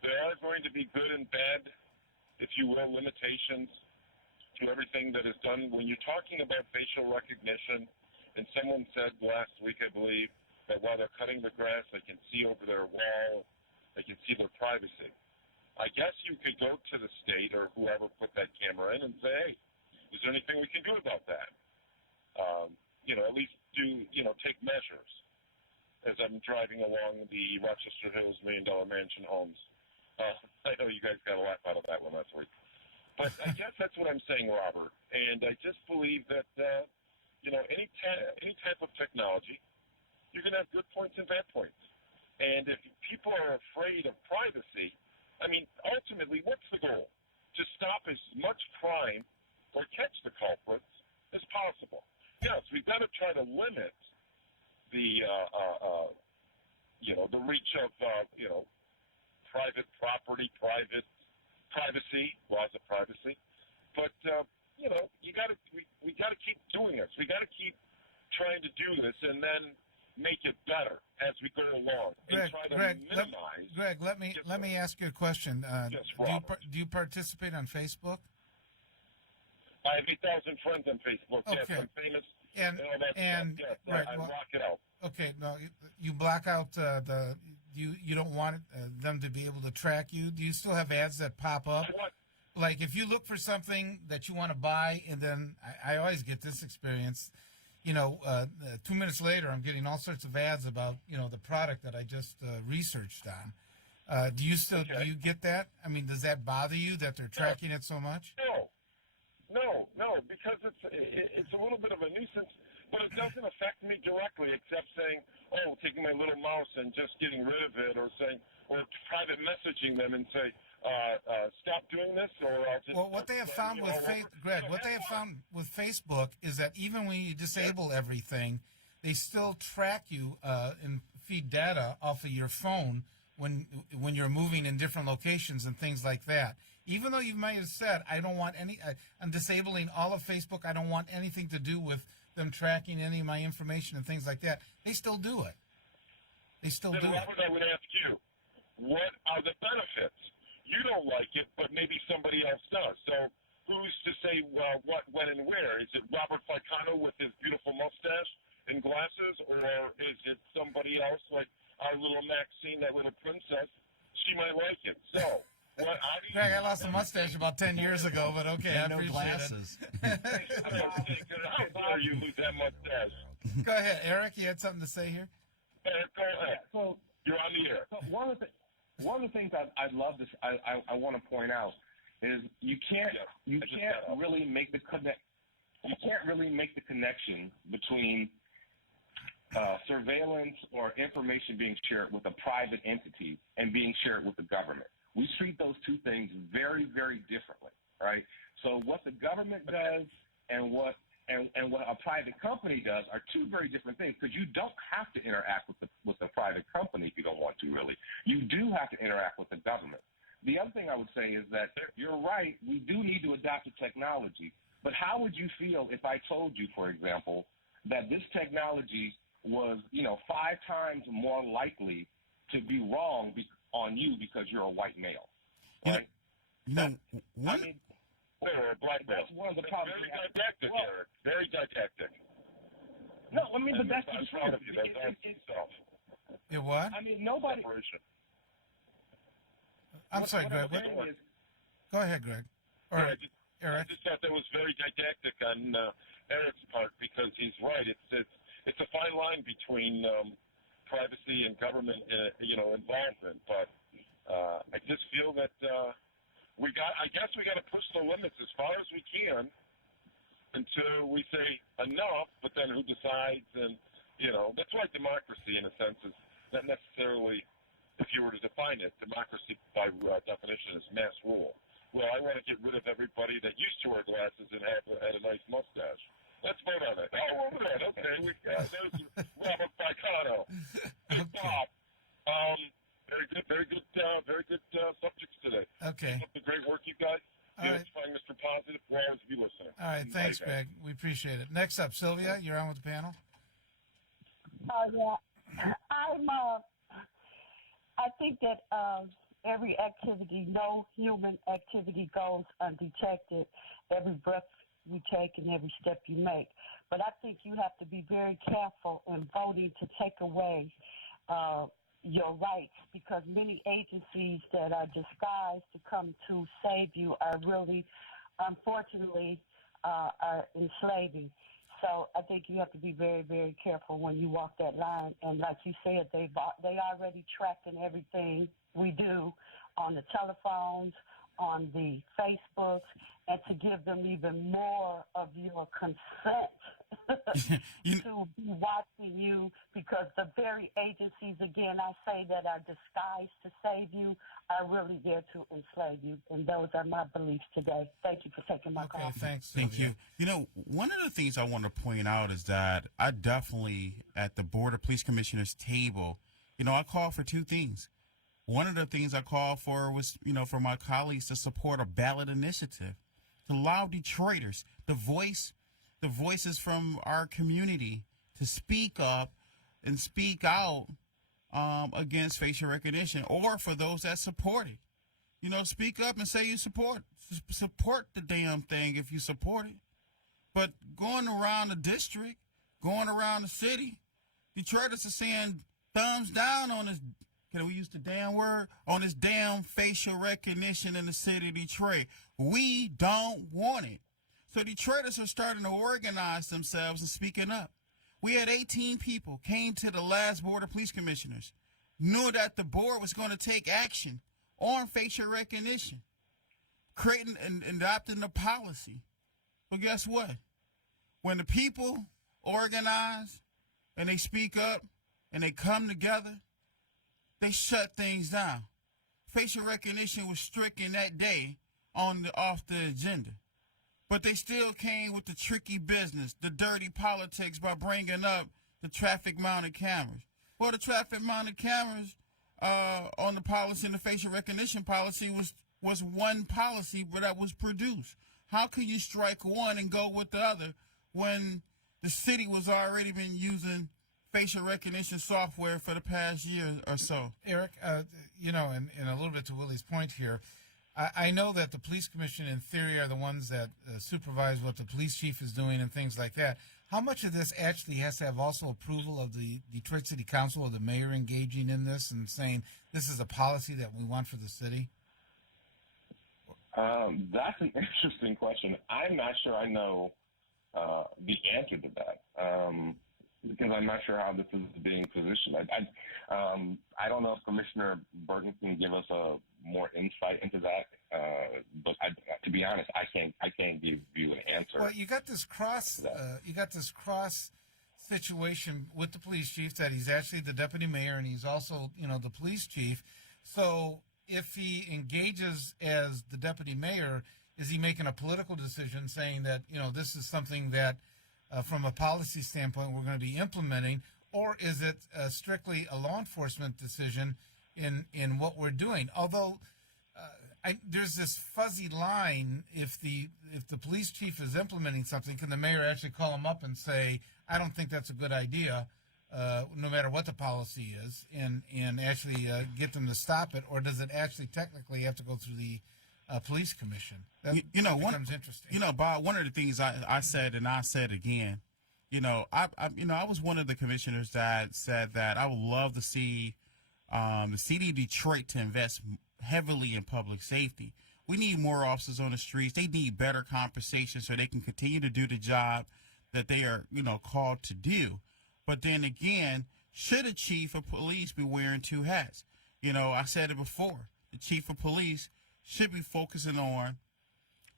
There are going to be good and bad, if you will, limitations to everything that is done. When you're talking about facial recognition, and someone said last week, I believe, that while they're cutting the grass, they can see over their wall, they can see their privacy. I guess you could go to the state or whoever put that camera in and say, hey, is there anything we can do about that? At least take measures. As I'm driving along the Rochester Hills $1 Million Mansion homes. I know you guys got a laugh out of that one last week. But I guess that's what I'm saying, Robert. And I just believe that, any type of technology, you're going to have good points and bad points. And if people are afraid of privacy, ultimately, what's the goal? To stop as much crime or catch the culprits as possible. Yes, we've got to try to limit the reach of, private property, privacy, laws of privacy. But, we got to keep doing this. We got to keep trying to do this and then make it better as we go along and try to minimize. Greg, let me ask you a question. Yes, do you participate on Facebook? I have 8,000 friends on Facebook. Okay. Yes, I'm famous. And all that and stuff. Yes, right, I well, block it out. okay, no, you block out you don't want them to be able to track you. Do you still have ads that pop up? Like if you look for something that you want to buy, and then I always get this experience. 2 minutes later, I'm getting all sorts of ads about the product that I just researched on. Do you get that? I mean, does that bother you that they're tracking it so much? No, because it's a little bit of a nuisance, but it doesn't affect me directly, except saying, taking my little mouse and just getting rid of it, or private messaging them and say, stop doing this, or I'll just. Well, what they have found with Greg, what they have found with Facebook is that even when you disable everything, they still track you and feed data off of your phone when you're moving in different locations and things like that. Even though you might have said, I don't want any, I'm disabling all of Facebook, I don't want anything to do with them tracking any of my information and things like that, they still do it. They still do it. Robert, I would ask you, what are the benefits? You don't like it, but maybe somebody else does. So who's to say what, when, and where? Is it Robert Ficano with his beautiful mustache and glasses, or is it somebody else like our little Maxine, that little princess? She might like it. So, Greg, I lost a mustache about 10 years ago, but okay, I appreciate glasses. How dare you lose that mustache? Go ahead, Eric. You had something to say here? Go ahead. So you're on the air. So one of the things I'd love to I want to point out is you can't really make the connection between surveillance or information being shared with a private entity and being shared with the government. We treat those two things very, very differently, right? So what the government does and what a private company does are two very different things, because you don't have to interact with the private company if you don't want to, really. You do have to interact with the government. The other thing I would say is that you're right, we do need to adopt the technology, but how would you feel if I told you, for example, that this technology was, 5 times more likely to be wrong on you because you're a white male, right? Or a black male. That's one of the problems. Very didactic, Eric. Very didactic. No, I mean, but that's the truth. You what? I mean, nobody. I'm sorry, Greg. Go ahead, Greg. All right, Eric. I just thought that was very didactic on Eric's part, because he's right. It's a fine line between privacy and government, involvement. But I just feel that I guess we got to push the limits as far as we can until we say enough. But then who decides? And that's why democracy, in a sense, is not necessarily, if you were to define it, democracy by definition is mass rule. Well, I want to get rid of everybody that used to wear glasses and had a nice mustache. Let's vote on it. Oh, we'll vote. Okay, there's Robert Ficano. Good job. Very good subjects today. Okay. Keep up the great work, you guys. All right. Find Mr. Positive. We'll always be listening. All right, thanks, Greg. We appreciate it. Next up, Sylvia, you're on with the panel. Yeah. I think that every activity, no human activity goes undetected. Every breath you take and every step you make. But I think you have to be very careful in voting to take away your rights, because many agencies that are disguised to come to save you are really, unfortunately, are enslaving. So I think you have to be very, very careful when you walk that line. And like you said, they already tracking everything we do on the telephones, on the Facebooks, and to give them even more of your consent to be watching you, because the very agencies, again, I say that are disguised to save you, are really there to enslave you. And those are my beliefs today. Thank you for taking my call. Thanks. Thank you. One of the things I want to point out is that I definitely, at the Board of Police Commissioners table, I call for two things. One of the things I called for was, for my colleagues to support a ballot initiative to allow Detroiters, the voices from our community, to speak up and speak out against facial recognition, or for those that support it. Speak up and say you support the damn thing if you support it. But going around the district, going around the city, Detroiters are saying thumbs down on this. Can we use the damn word? On this damn facial recognition in the city of Detroit. We don't want it. So Detroiters are starting to organize themselves and speaking up. We had 18 people came to the last Board of Police Commissioners, knew that the board was going to take action on facial recognition, creating and adopting the policy. But guess what? When the people organize and they speak up and they come together, they shut things down. Facial recognition was stricken that day off the agenda. But they still came with the tricky business, the dirty politics by bringing up the traffic-mounted cameras. Well, the traffic-mounted cameras on the policy and the facial recognition policy was one policy that was produced. How could you strike one and go with the other when the city was already been using facial recognition software for the past year or so? Eric, and a little bit to Willie's point here, I know that the police commission in theory are the ones that supervise what the police chief is doing and things like that. How much of this actually has to have also approval of the Detroit City Council or the mayor engaging in this and saying this is a policy that we want for the city? That's an interesting question. I'm not sure I know the answer to that because I'm not sure how this is being positioned. I don't know if Commissioner Burton can give us a more insight into that. But to be honest, I can't give you an answer. Well, you got this cross situation with the police chief that he's actually the deputy mayor and he's also, the police chief. So if he engages as the deputy mayor, is he making a political decision saying that, this is something that from a policy standpoint we're going to be implementing, or is it strictly a law enforcement decision in what we're doing? Although there's this fuzzy line. If the police chief is implementing something, can the mayor actually call him up and say, I don't think that's a good idea, no matter what the policy is, and actually get them to stop it? Or does it actually technically have to go through the police commission? That becomes interesting. Bob, one of the things I said, and I said again, I was one of the commissioners that said that I would love to see the city of Detroit to invest heavily in public safety. We need more officers on the streets. They need better compensation so they can continue to do the job that they are, called to do. But then again, should a chief of police be wearing two hats? I said it before. The chief of police should be focusing on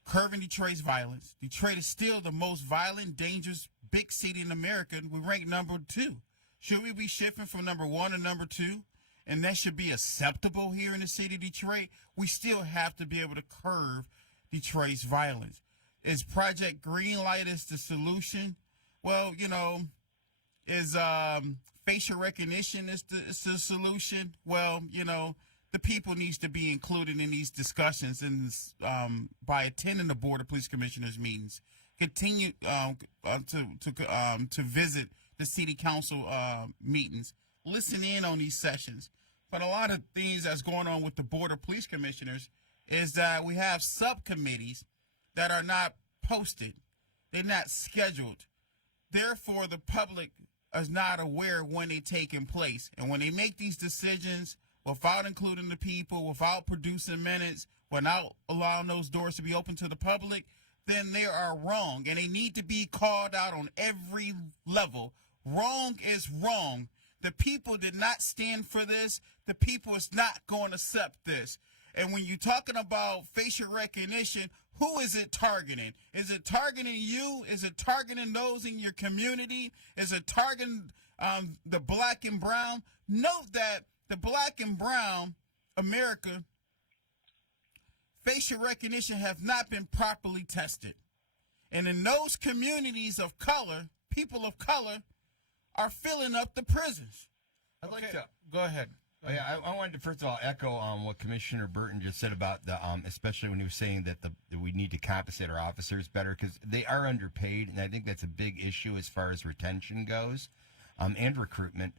curbing Detroit's violence. Detroit is still the most violent, dangerous big city in America. We rank number 2. Should we be shifting from number 1 to number 2? And that should be acceptable here in the city of Detroit. We still have to be able to curb Detroit's violence. Is Project Greenlight is the solution? Well, is facial recognition is the solution? Well, the people needs to be included in these discussions and by attending the Board of Police Commissioners meetings. Continue to visit the city council meetings. Listen in on these sessions. But a lot of things that's going on with the Board of Police Commissioners is that we have subcommittees that are not posted. They're not scheduled. Therefore, the public is not aware when they're taking place. And when they make these decisions without including the people, without producing minutes, without allowing those doors to be open to the public, then they are wrong. And they need to be called out on every level. Wrong is wrong. The people did not stand for this. The people is not going to accept this. And when you're talking about facial recognition, who is it targeting? Is it targeting you? Is it targeting those in your community? Is it targeting the black and brown? Note that the black and brown America facial recognition have not been properly tested. And in those communities of color, people of color are filling up the prisons. I'd like to go ahead. Yeah, I wanted to first of all echo what Commissioner Burton just said about the, especially when he was saying that that we need to compensate our officers better because they are underpaid, and I think that's a big issue as far as retention goes, and recruitment.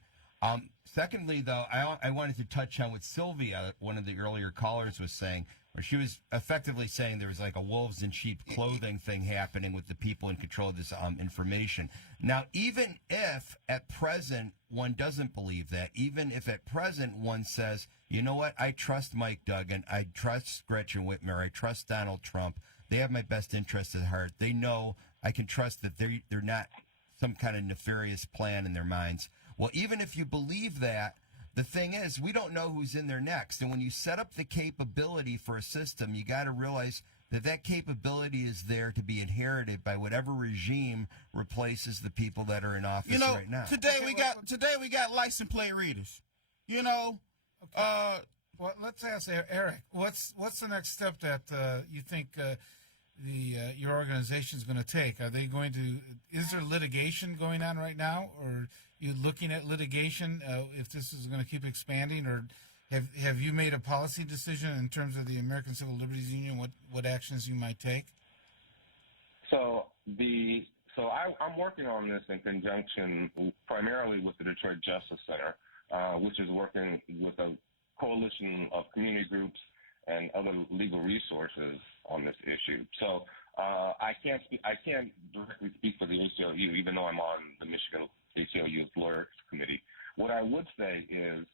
Secondly, though, I wanted to touch on what Sylvia, one of the earlier callers, was saying. Or she was effectively saying there was like a wolves in sheep clothing thing happening with the people in control of this information. Now, even if at present one doesn't believe that, even if at present one says, you know what, I trust Mike Duggan, I trust Gretchen Whitmer, I trust Donald Trump, they have my best interest at heart, they know I can trust that they're not some kind of nefarious plan in their minds. Well, even if you believe that, the thing is, we don't know who's in there next. And when you set up the capability for a system, you got to realize that that capability is there to be inherited by whatever regime replaces the people that are in office right now. Today we got license plate readers. Well, let's ask Eric. What's the next step that you think your organization is going to take? Are they going to? Is there litigation going on right now, or you looking at litigation if this is going to keep expanding, or have you made a policy decision in terms of the American Civil Liberties Union? What actions you might take? I'm working on this in conjunction primarily with the Detroit Justice Center, which is working with a coalition of community groups and other legal resources on this issue. So I can't directly speak for the ACLU, even though I'm on the Michigan ACLU's Lawyers Committee. What I would say is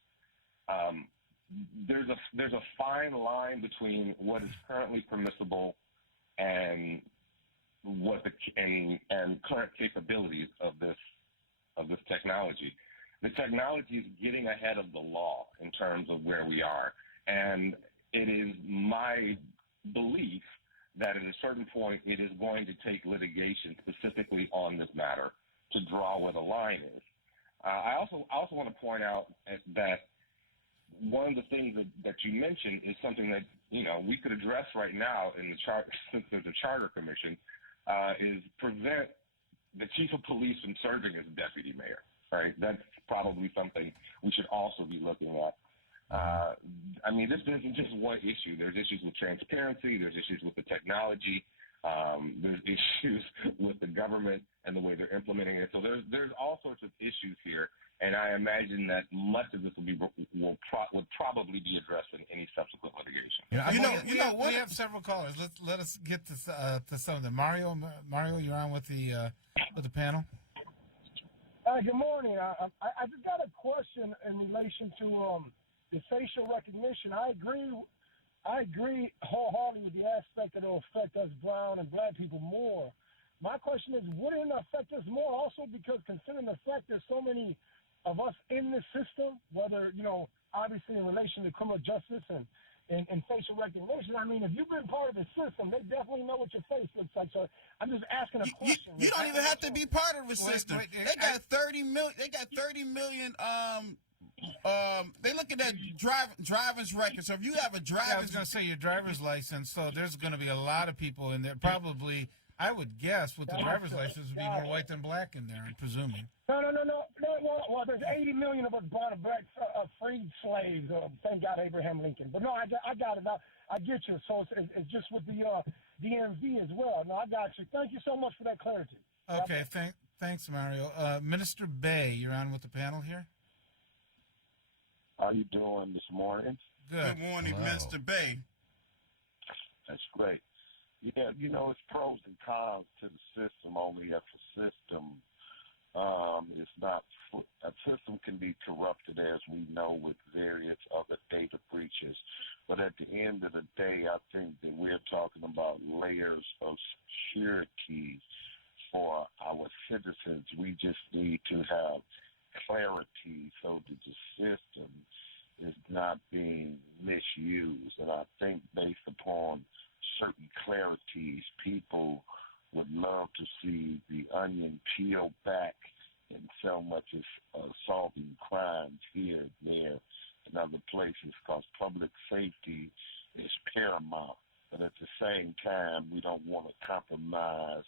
there's a fine line between what is currently permissible and what and current capabilities of this technology. The technology is getting ahead of the law in terms of where we are, and it is my belief that at a certain point it is going to take litigation specifically on this matter to draw where the line is. I also want to point out that one of the things that you mentioned is something that we could address right now in the charter, since there's a charter commission, is prevent the chief of police from serving as deputy mayor. Right, that's probably something we should also be looking at. This isn't just one issue. There's issues with transparency. There's issues with the technology. There's issues with the government and the way they're implementing it. So there's all sorts of issues here, and I imagine that much of this would probably be addressed in any subsequent litigation. We have several callers. Let us get to some of them. Mario, you're on with the panel. Good morning. I just got a question in relation to the facial recognition. I agree wholeheartedly with the aspect that it'll affect us brown and black people more. My question is, wouldn't it affect us more also because considering the fact there's so many of us in this system, whether, obviously in relation to criminal justice and facial recognition. I mean, if you've been part of the system, they definitely know what your face looks like. So I'm just asking a question. You don't even have to be part of the system. They got 30 million. They got 30 million. They look at that driver's record. So if you have a driver's, I was going to say your driver's license. So there's going to be a lot of people in there. Probably, I would guess, with the driver's license, would be more white than black in there. I'm presuming. No. Well, there's 80 million of us born and bred freed slaves. Thank God, Abraham Lincoln. But no, I got it. I get you. So it's just with the DMV as well. No, I got you. Thank you so much for that clarity. Okay, thanks, Mario. Minister Bay, you're on with the panel here. How you doing this morning? Good morning, Mr. Bay. That's great. Yeah, it's pros and cons to the system. Only if a system is not, a system can be corrupted, as we know, with various other data breaches. But at the end of the day, I think that we're talking about layers of security for our citizens. We just need to have clarity so that the system is not being misused. And I think based upon certain clarities, people would love to see the onion peel back in so much as solving crimes here, there, and other places, because public safety is paramount. But at the same time, we don't want to compromise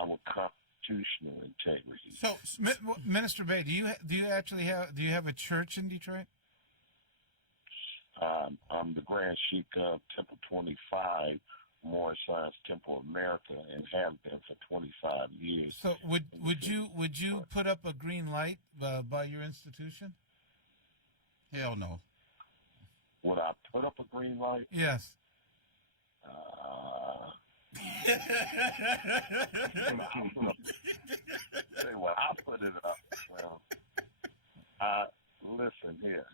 our constitutional integrity. So, Minister Bay, do you have a church in Detroit? I'm the Grand Sheik of Temple 25, Morris Science Temple of America, and have been for 25 years. So would you put up a green light by your institution? Hell no. Would I put up a green light? Yes. Say, well, I put it up. Well, listen here.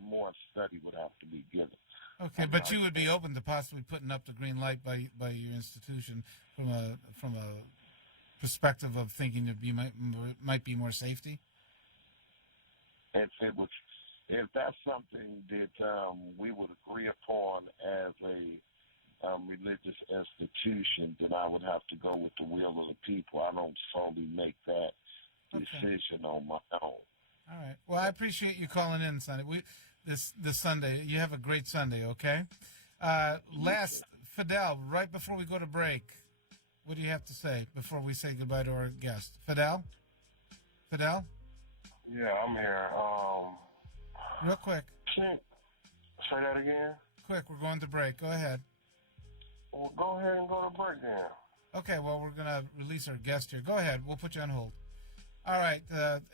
More study would have to be given. Okay, but you would be open to possibly putting up the green light by your institution from a perspective of thinking that you might be more safety. If that's something that we would agree upon as a religious institution, then I would have to go with the will of the people. I don't solely make that decision on my own. All right. Well, I appreciate you calling in, Sunday. This Sunday. You have a great Sunday, okay? Last, Fidel, right before we go to break, what do you have to say before we say goodbye to our guest? Fidel? Yeah, I'm here. Real quick. Say that again? Quick, we're going to break. Go ahead. Well, go ahead and go to break then. Okay, well, we're going to release our guest here. Go ahead. We'll put you on hold. All right,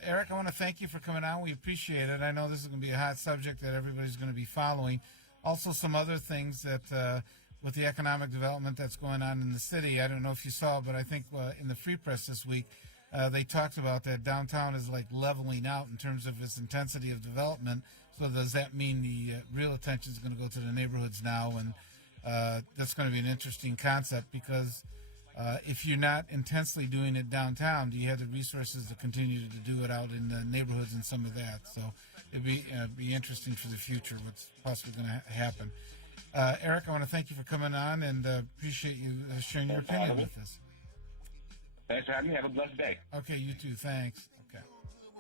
Eric, I want to thank you for coming on. We appreciate it. I know this is going to be a hot subject that everybody's going to be following. Also, some other things that with the economic development that's going on in the city, I don't know if you saw, but I think in the Free Press this week, they talked about that downtown is like leveling out in terms of its intensity of development. So does that mean the real attention is going to go to the neighborhoods now? And that's going to be an interesting concept because if you're not intensely doing it downtown, do you have the resources to continue to do it out in the neighborhoods and some of that? So it'd be interesting for the future what's possibly going to happen. Eric, I want to thank you for coming on and appreciate you sharing your opinion with us. Thanks for having me. Have a blessed day. Okay, you too. Thanks. Okay.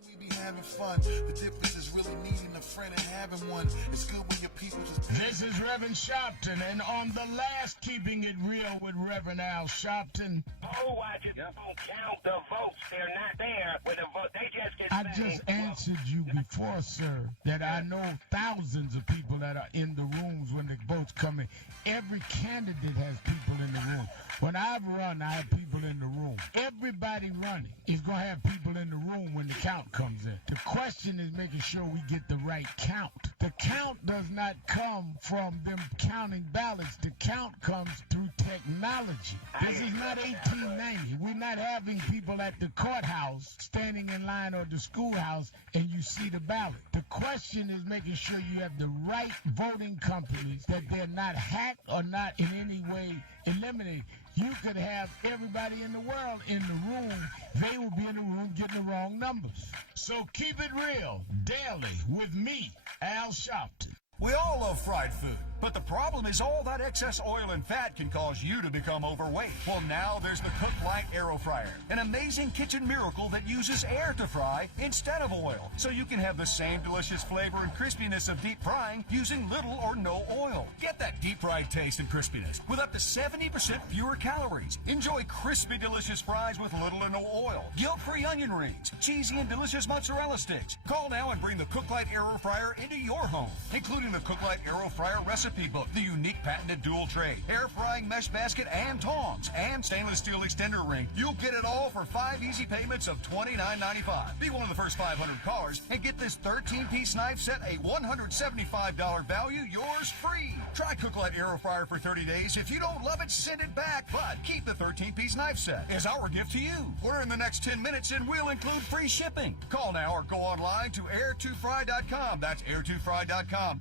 We be having fun. The difference is really needing a friend and having one. It's good when your people just... This is Reverend Sharpton, and on the last Keeping It Real with Reverend Al Sharpton. Oh, I just don't count the votes. They're not there with the vote. They just get I just answered you before, sir, that I know thousands of people that are in the rooms when the votes come in. Every candidate has people in the room. When I've run, I have people in the room. Everybody running is going to have people in the room when the count comes in. The question is making sure we get the right count. The count does not come from them counting ballots. The count comes through technology. This is not 1890. We're not having people at the courthouse standing in line or the schoolhouse and you see the ballot. The question is making sure you have the right voting companies, that they're not hacked or not in any way eliminated. You could have everybody in the world in the room. They will be in the room getting the wrong numbers. So keep it real daily with me, Al Sharpton. We all love fried food, but the problem is all that excess oil and fat can cause you to become overweight. Well, now there's the Cook Light Aero Fryer, an amazing kitchen miracle that uses air to fry instead of oil, so you can have the same delicious flavor and crispiness of deep frying using little or no oil. Get that deep fried taste and crispiness with up to 70% fewer calories. Enjoy crispy, delicious fries with little or no oil, guilt-free onion rings, cheesy and delicious mozzarella sticks. Call now and bring the Cook Light Aero Fryer into your home, including the Cook Light Aero Fryer recipe book, the unique patented dual tray, air frying mesh basket and tongs, and stainless steel extender ring. You'll get it all for 5 easy payments of $29.95. Be one of the first 500 callers and get this 13-piece knife set, a $175 value, yours free. Try Cook Light Aero Fryer for 30 days. If you don't love it, send it back, but keep the 13-piece knife set as our gift to you. Order in the next 10 minutes and we'll include free shipping. Call now or go online to air2fry.com. That's air2fry.com.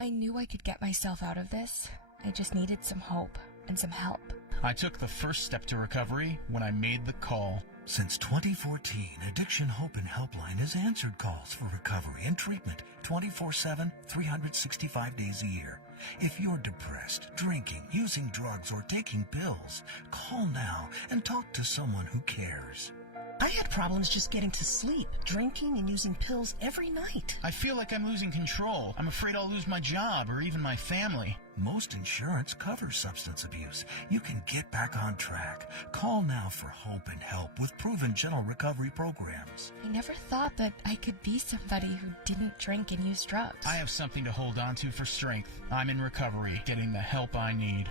I knew I could get myself out of this. I just needed some hope and some help. I took the first step to recovery when I made the call. Since 2014, Addiction Hope and Helpline has answered calls for recovery and treatment 24/7, 365 days a year. If you're depressed, drinking, using drugs, or taking pills, call now and talk to someone who cares. I had problems just getting to sleep, drinking and using pills every night. I feel like I'm losing control. I'm afraid I'll lose my job or even my family. Most insurance covers substance abuse. You can get back on track. Call now for hope and help with proven gentle recovery programs. I never thought that I could be somebody who didn't drink and use drugs. I have something to hold on to for strength. I'm in recovery, getting the help I need.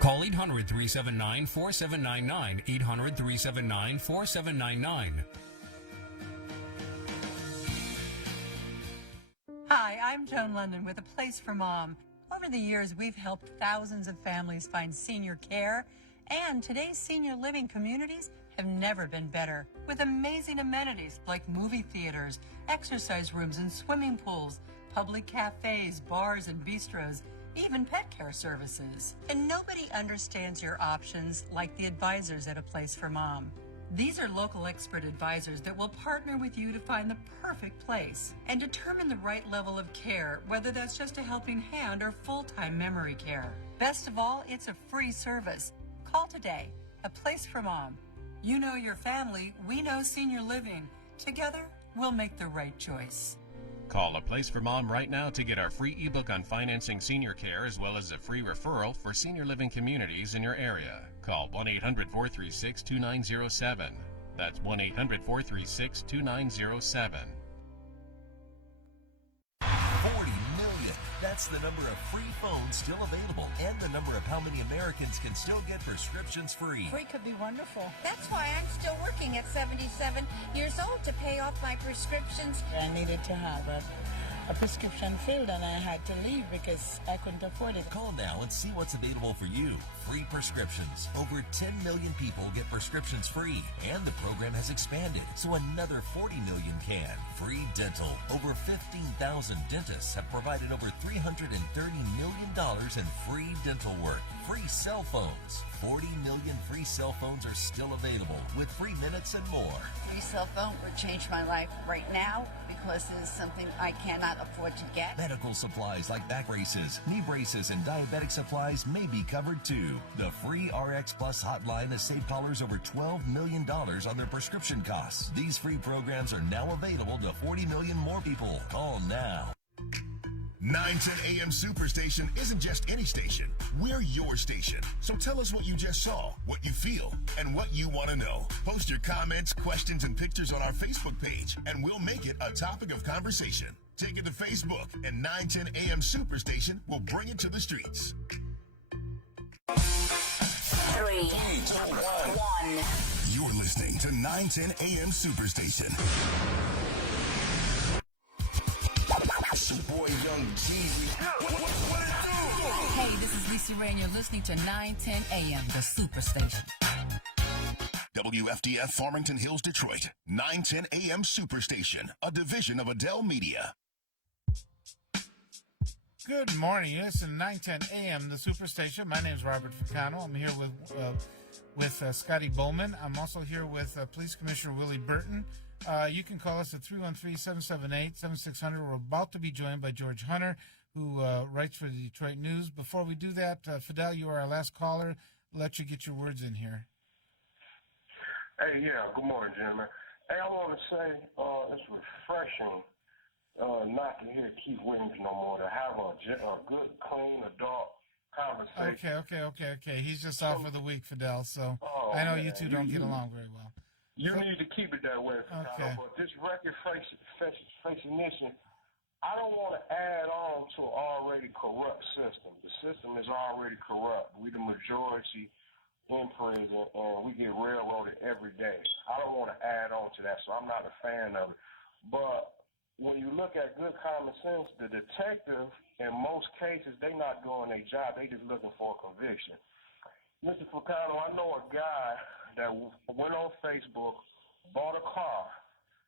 Call 800-379-4799, 800-379-4799. Hi, I'm Joan London with A Place for Mom. Over the years, we've helped thousands of families find senior care, and today's senior living communities have never been better, with amazing amenities like movie theaters, exercise rooms and swimming pools, public cafes, bars and bistros, even pet care services. And nobody understands your options like the advisors at A Place for Mom. These are local expert advisors that will partner with you to find the perfect place and determine the right level of care, whether that's just a helping hand or full-time memory care. Best of all, it's a free service. Call today. A Place for Mom. You know your family, we know senior living. Together, we'll make the right choice. Call A Place for Mom right now to get our free ebook on financing senior care, as well as a free referral for senior living communities in your area. Call 1-800-436-2907. That's 1-800-436-2907. 40 million. That's the number of free phones still available and the number of how many Americans can still get prescriptions free. Free could be wonderful. That's why I'm still working at 77 years old to pay off my prescriptions. I needed to have a prescription filled, and I had to leave because I couldn't afford it. Call now and see what's available for you. Free prescriptions. Over 10 million people get prescriptions free, and the program has expanded, so another 40 million can. Free dental. Over 15,000 dentists have provided over $330 million in free dental work. Free cell phones. 40 million free cell phones are still available with free minutes and more. Free cell phone would change my life right now because it is something I cannot afford to get. Medical supplies like back braces, knee braces, and diabetic supplies may be covered too. The free RX Plus hotline has saved callers over $12 million on their prescription costs. These free programs are now available to 40 million more people. Call now. 910 AM Superstation isn't just any station. We're your station. So tell us what you just saw, what you feel, and what you want to know. Post your comments, questions, and pictures on our Facebook page, and we'll make it a topic of conversation. Take it to Facebook, and 910 AM Superstation will bring it to the streets. 3, 2, 1. You're listening to 910 AM Superstation. It's your boy Young Jeezy. Hey, this is Lisa Ray, and you're listening to 910 AM, the Superstation. WFDF Farmington Hills, Detroit. 910 AM Superstation, a division of Adele Media. Good morning. You listen to 910 AM, the Superstation. My name is Robert Ficano. I'm here with Scotty Boman. I'm also here with Police Commissioner Willie Burton. You can call us at 313-778-7600. We're about to be joined by George Hunter, who writes for the Detroit News. Before we do that, Fidel, you are our last caller. Let you get your words in here. Hey, yeah, good morning, gentlemen. Hey, I want to say it's refreshing not to hear Keith Williams no more, to have a good, clean, adult conversation. Okay. He's just off for the week, Fidel, so I know you two don't get along very well. You need to keep it that way, okay. But this record facing, I don't want to add on to an already corrupt system. The system is already corrupt. We the majority in prison, and we get railroaded every day. I don't want to add on to that, so I'm not a fan of it. But when you look at good common sense, the detective, in most cases, they not doing their job. They just looking for a conviction. Mr. Ficano, I know a guy that went on Facebook, bought a car,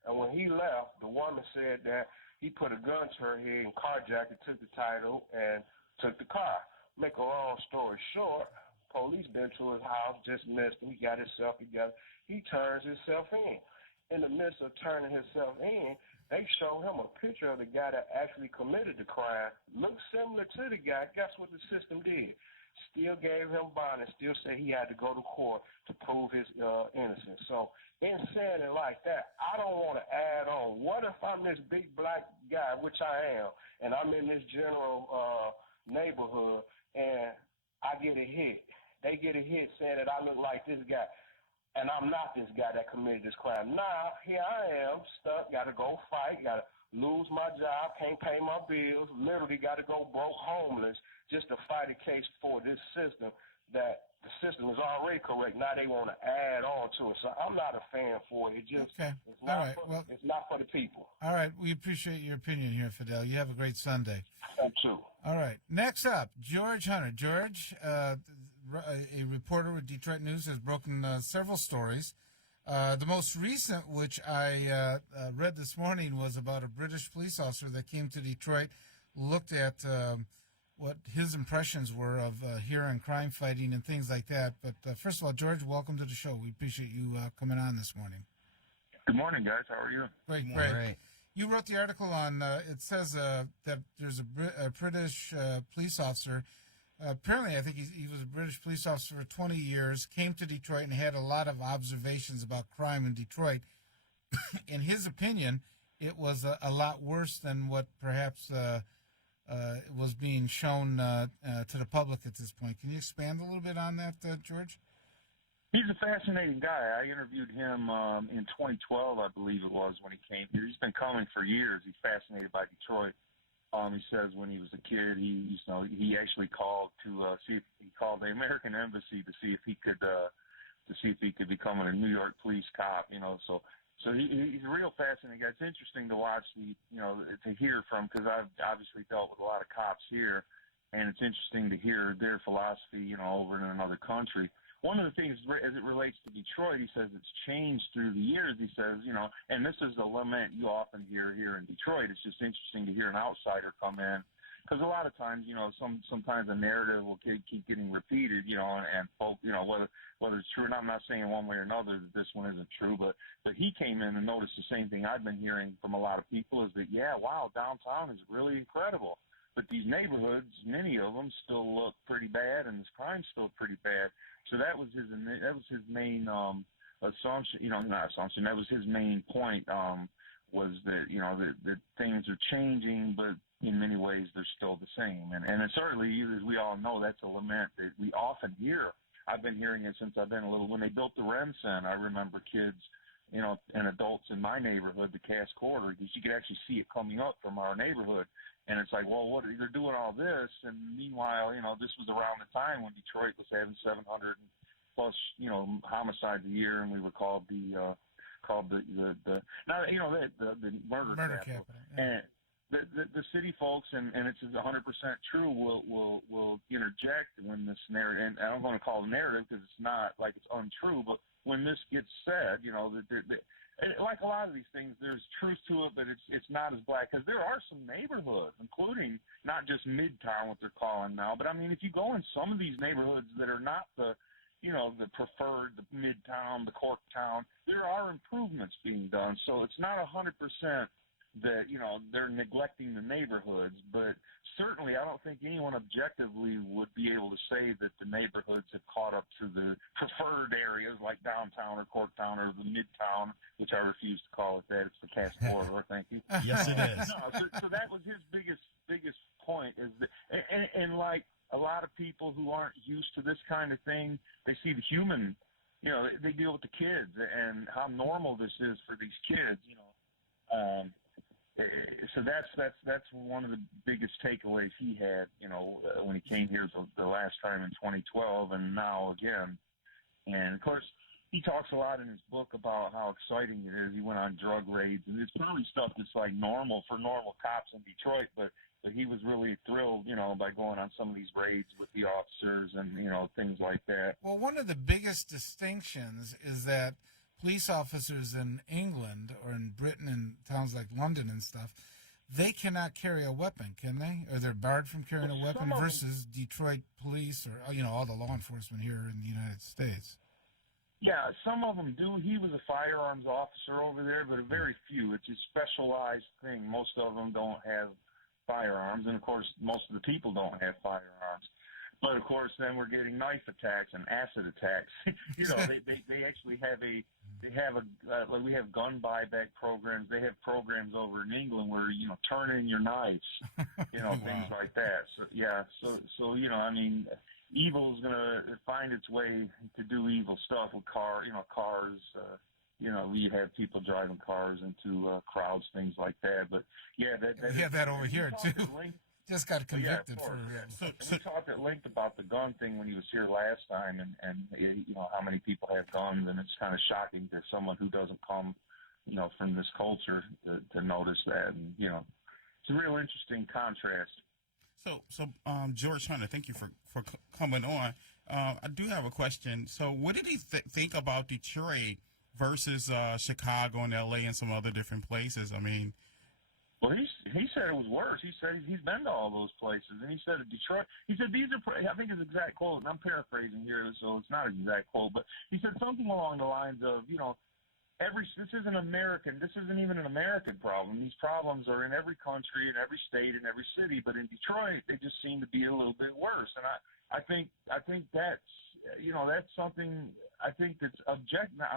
and when he left, the woman said that he put a gun to her head and carjacked it, took the title, and took the car. Make a long story short, police been to his house, just missed him. He got himself together. He turns himself in. In the midst of turning himself in, they show him a picture of the guy that actually committed the crime. Looks similar to the guy. Guess what the system did? Still gave him bond and still said he had to go to court to prove his innocence. So in saying it like that, I don't want to add on. What if I'm this big black guy, which I am, and I'm in this general neighborhood, and I get a hit? They get a hit saying that I look like this guy, and I'm not this guy that committed this crime. Now, here I am, stuck, got to go fight, got to lose my job, can't pay my bills, literally got to go broke, homeless, just to fight a case for this system that the system is already correct. Now they want to add on to it. So I'm not a fan for it. It just it's not All right. for, it's not for the people. All right. We appreciate your opinion here, Fidel. You have a great Sunday. You too. All right. Next up, George Hunter. George, a reporter with Detroit News, has broken several stories. The most recent, which I read this morning, was about a British police officer that came to Detroit, looked at what his impressions were of here on crime fighting and things like that. But first of all, George, welcome to the show. We appreciate you coming on this morning. Good morning, guys. How are you? Great, great. Right. You wrote the article on, it says that there's a British police officer. Apparently, I think he was a British police officer for 20 years, came to Detroit and had a lot of observations about crime in Detroit. In his opinion, it was a lot worse than what perhaps was being shown to the public at this point. Can you expand a little bit on that, George? He's a fascinating guy. I interviewed him in 2012, I believe it was, when he came here. He's been coming for years. He's fascinated by Detroit. He says when he was a kid, he actually called to see if he called the American Embassy to see if he could become a New York police cop. So he's a real fascinating guy. It's interesting to watch to hear from, because I've obviously dealt with a lot of cops here, and it's interesting to hear their philosophy, over in another country. One of the things, as it relates to Detroit, he says it's changed through the years. He says, and this is a lament you often hear here in Detroit. It's just interesting to hear an outsider come in, because a lot of times, sometimes a narrative will keep getting repeated, and folk, whether it's true. And I'm not saying one way or another that this one isn't true, but he came in and noticed the same thing I've been hearing from a lot of people, is that, wow, downtown is really incredible. But these neighborhoods, many of them still look pretty bad, and this crime's still pretty bad. So that was his main assumption. Not assumption. That was his main point. Was that that things are changing, but in many ways they're still the same. And it certainly, as we all know, that's a lament that we often hear. I've been hearing it since I've been a little. When they built the REM Center, I remember kids, and adults in my neighborhood, the Cass Quarter, because you could actually see it coming up from our neighborhood. And it's like, well, they're doing all this, and meanwhile, this was around the time when Detroit was having 700 plus, homicides a year, and we were called the murder capital. Yeah. And the city folks, and it's 100% true, will interject when this narrative, and I don't want to call it a narrative because it's not like it's untrue, but when this gets said, like a lot of these things, there's truth to it, but it's not as black, because there are some neighborhoods, including not just Midtown, what they're calling now, but I mean, if you go in some of these neighborhoods that are not the preferred, the Midtown, the Corktown, there are improvements being done. So it's not 100% that, they're neglecting the neighborhoods, but certainly I don't think anyone objectively would be able to say that the neighborhoods have caught up to the preferred areas like downtown or Corktown or the Midtown, which I refuse to call it that. It's the Cass Corridor, thank you. Yes, it is. So that was his biggest point, is that, and like a lot of people who aren't used to this kind of thing, they see the human, they deal with the kids and how normal this is for these kids, So that's one of the biggest takeaways he had, when he came here the last time in 2012 and now again. And, of course, he talks a lot in his book about how exciting it is. He went on drug raids, and it's probably stuff that's like normal for normal cops in Detroit, but he was really thrilled, by going on some of these raids with the officers and, things like that. Well, one of the biggest distinctions is that police officers in England or in Britain and towns like London and stuff, they cannot carry a weapon, can they? Or they're barred from carrying a weapon versus Detroit police or, all the law enforcement here in the United States. Yeah, some of them do. He was a firearms officer over there, but very few. It's a specialized thing. Most of them don't have firearms, and, of course, most of the people don't have firearms. But, of course, then we're getting knife attacks and acid attacks. They actually have we have gun buyback programs. They have programs over in England where, turn in your knives, wow. Things like that. So, yeah, so I mean, evil's going to find its way to do evil stuff with cars. We have people driving cars into crowds, things like that. But, yeah. We have that over here, too. just got convicted for. We talked at length about the gun thing when he was here last time, and you know how many people have guns, and it's kind of shocking to someone who doesn't come, you know, from this culture to notice that, and you know, it's a real interesting contrast. So, George Hunter, thank you for coming on. I do have a question. So, what did he think about Detroit versus Chicago and L.A. and some other different places? I mean, well, he said it was worse. He said he's been to all those places, and he said Detroit. He said these are. I think his exact quote, and I'm paraphrasing here, so it's not an exact quote, but he said something along the lines of, you know, this isn't American. This isn't even an American problem. These problems are in every country, in every state, in every city. But in Detroit, they just seem to be a little bit worse. And I think that's, you know, that's something. I think that's I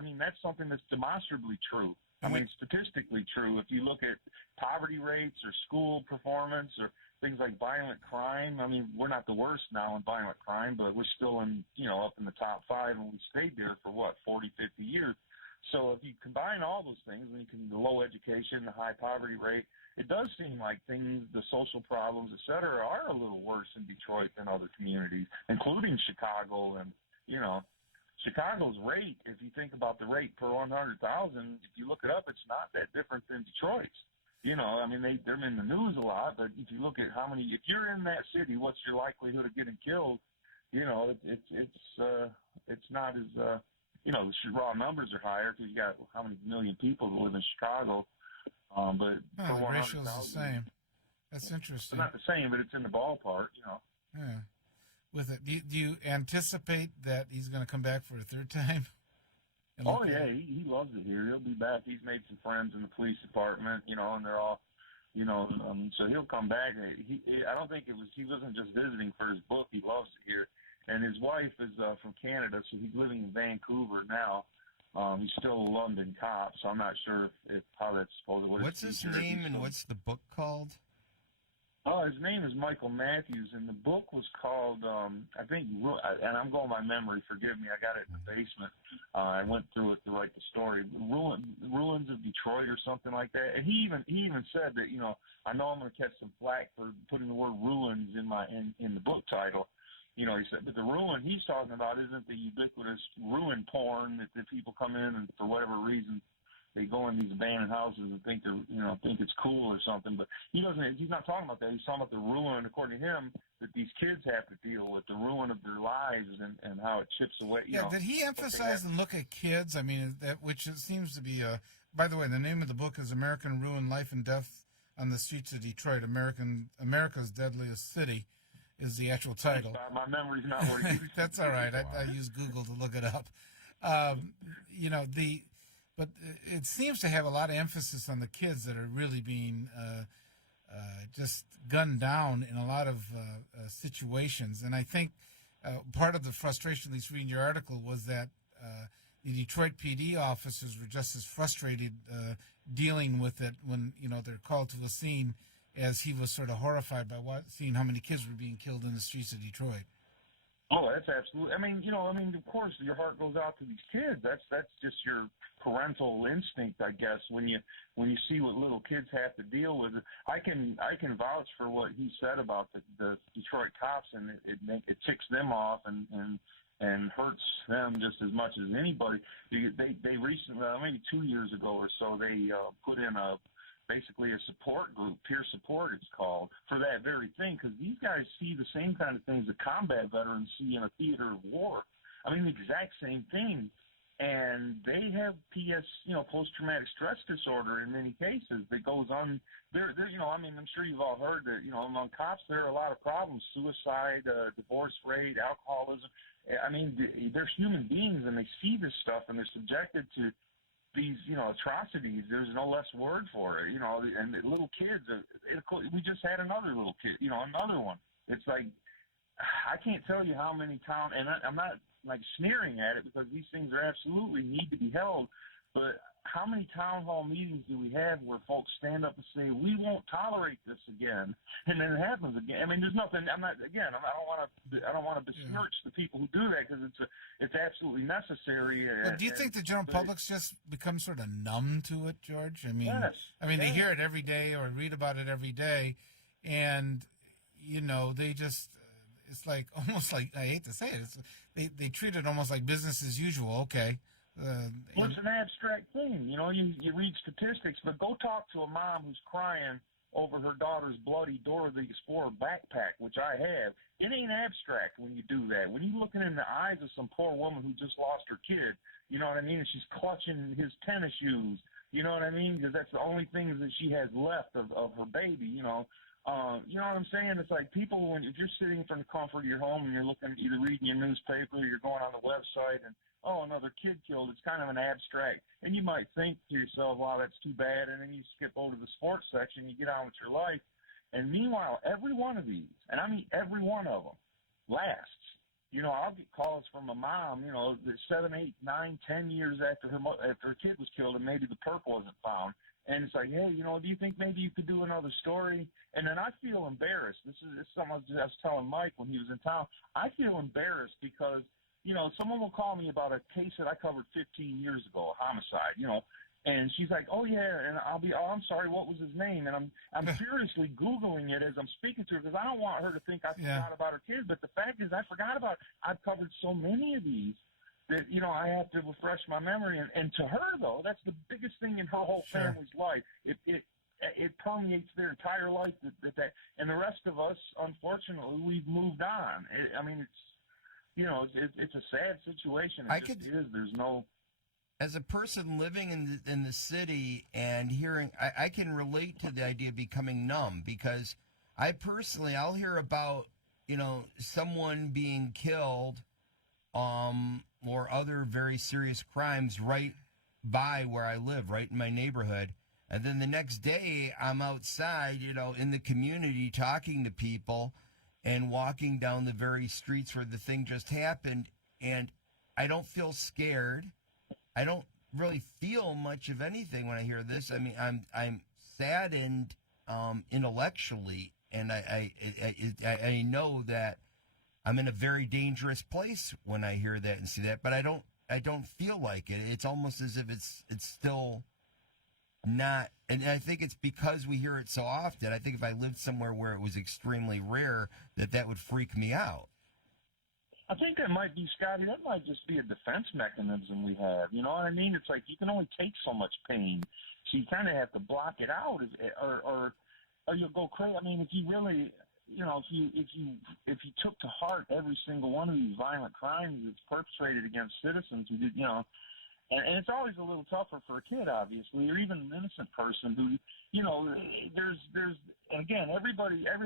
mean, that's something that's demonstrably true. I mean, statistically true. If you look at poverty rates or school performance or things like violent crime, I mean, we're not the worst now in violent crime, but we're still in, you know, up in the top 5, and we stayed there for what, 40, 50 years. So if you combine all those things, the low education, the high poverty rate, it does seem like things, the social problems, et cetera, are a little worse in Detroit than other communities, including Chicago. And, you know, Chicago's rate, if you think about the rate per 100,000, if you look it up, it's not that different than Detroit's. You know, I mean, they're in the news a lot, but if you look at if you're in that city, what's your likelihood of getting killed? You know, it's not as, you know, the raw numbers are higher because you got how many million people that live in Chicago. But the ratio's the same. That's interesting. It's not the same, but it's in the ballpark, you know. Yeah. With it, do you anticipate that he's going to come back for a third time? Oh yeah, he loves it here. He'll be back. He's made some friends in the police department, you know, and they're all, you know, so he'll come back. I don't think he wasn't just visiting for his book. He loves it here. And his wife is from Canada, so he's living in Vancouver now. He's still a London cop, so I'm not sure if how that's supposed to work. What's his name and what's the book called? Oh, his name is Michael Matthews, and the book was called, I think, and I'm going by memory, forgive me, I got it in the basement. I went through it to write the story. Ruins of Detroit or something like that. And he even said that, you know, I know I'm going to catch some flack for putting the word ruins in the book title. You know, he said, but the ruin he's talking about isn't the ubiquitous ruin porn that people come in and for whatever reason they go in these abandoned houses and think it's cool or something. But he's not talking about that. He's talking about the ruin, according to him, that these kids have to deal with, the ruin of their lives and how it chips away. Did he emphasize and look at kids? I mean, which seems to be by the way, the name of the book is American Ruin, Life and Death on the Streets of Detroit, America's Deadliest City. Is the actual title. My memory's not working. That's all right. I use Google to look it up. You know, but it seems to have a lot of emphasis on the kids that are really being just gunned down in a lot of situations. And I think part of the frustration, at least reading your article, was that the Detroit PD officers were just as frustrated dealing with it when, you know, they're called to a scene as he was sort of horrified by seeing how many kids were being killed in the streets of Detroit. Oh, that's absolutely. I mean, of course, your heart goes out to these kids. That's just your parental instinct, I guess. When you see what little kids have to deal with, I can vouch for what he said about the Detroit cops, and it ticks them off and hurts them just as much as anybody. They recently, maybe 2 years ago or so, they put in basically a support group, peer support it's called, for that very thing, because these guys see the same kind of things that combat veterans see in a theater of war. I mean, the exact same thing. And they have post-traumatic stress disorder in many cases that goes on. I'm sure you've all heard that, among cops there are a lot of problems, suicide, divorce rate, alcoholism. I mean, they're human beings, and they see this stuff, and they're subjected to these, atrocities. There's no less word for it, and the little kids. We just had another little kid, another one. It's like, I can't tell you how many times, and I'm not like sneering at it because these things are absolutely need to be held, but how many town hall meetings do we have where folks stand up and say, we won't tolerate this again, and then it happens again? I mean, there's nothing. I don't want to besmirch the people who do that because it's absolutely necessary. Well, do you think the general public's just become sort of numb to it, George? I mean, yes. They hear it every day or read about it every day, and you know, they just, it's like almost like, I hate to say it, they treat it almost like business as usual. Okay. Well, it's an abstract thing. You know, you read statistics, but go talk to a mom who's crying over her daughter's bloody Dora the Explorer backpack, which I have. It ain't abstract when you do that. When you're looking in the eyes of some poor woman who just lost her kid, you know what I mean, and she's clutching his tennis shoes, you know what I mean, because that's the only things that she has left of her baby, you know. You know what I'm saying? It's like people, if you're sitting from the comfort of your home and you're looking, either reading your newspaper or you're going on the website and, oh, another kid killed, it's kind of an abstract. And you might think to yourself, wow, that's too bad. And then you skip over to the sports section, you get on with your life. And meanwhile, every one of these, and I mean every one of them, lasts. You know, I'll get calls from a mom, you know, 7, 8, 9, 10 years after her kid was killed and maybe the perp wasn't found. And it's like, hey, you know, do you think maybe you could do another story? And then I feel embarrassed. This is something I was telling Mike when he was in town. I feel embarrassed because, you know, someone will call me about a case that I covered 15 years ago, a homicide, you know, and she's like, oh, yeah, and I'll be, oh, I'm sorry, what was his name? And I'm furiously Googling it as I'm speaking to her because I don't want her to think I forgot about her kids. But the fact is I forgot about it. I've covered so many of these that, you know, I have to refresh my memory. And to her, though, that's the biggest thing in her whole family's life. It permeates their entire life. And the rest of us, unfortunately, we've moved on. I mean, it's, you know, it's a sad situation. There's no. As a person living in the city and hearing, I can relate to the idea of becoming numb because I personally, I'll hear about, you know, someone being killed, or other very serious crimes right by where I live, right in my neighborhood. And then the next day I'm outside, you know, in the community talking to people and walking down the very streets where the thing just happened. And I don't feel scared. I don't really feel much of anything when I hear this. I mean, I'm saddened, intellectually. And I know that I'm in a very dangerous place when I hear that and see that, but I don't feel like it. It's almost as if it's still not, and I think it's because we hear it so often. I think if I lived somewhere where it was extremely rare, that would freak me out. I think that might be, Scotty, that might just be a defense mechanism we have. You know what I mean? It's like you can only take so much pain, so you kind of have to block it out, or you'll go crazy. I mean, if you really, you know, if you took to heart every single one of these violent crimes that's perpetrated against citizens who did, you know, and it's always a little tougher for a kid, obviously, or even an innocent person who, you know, there's, and again, every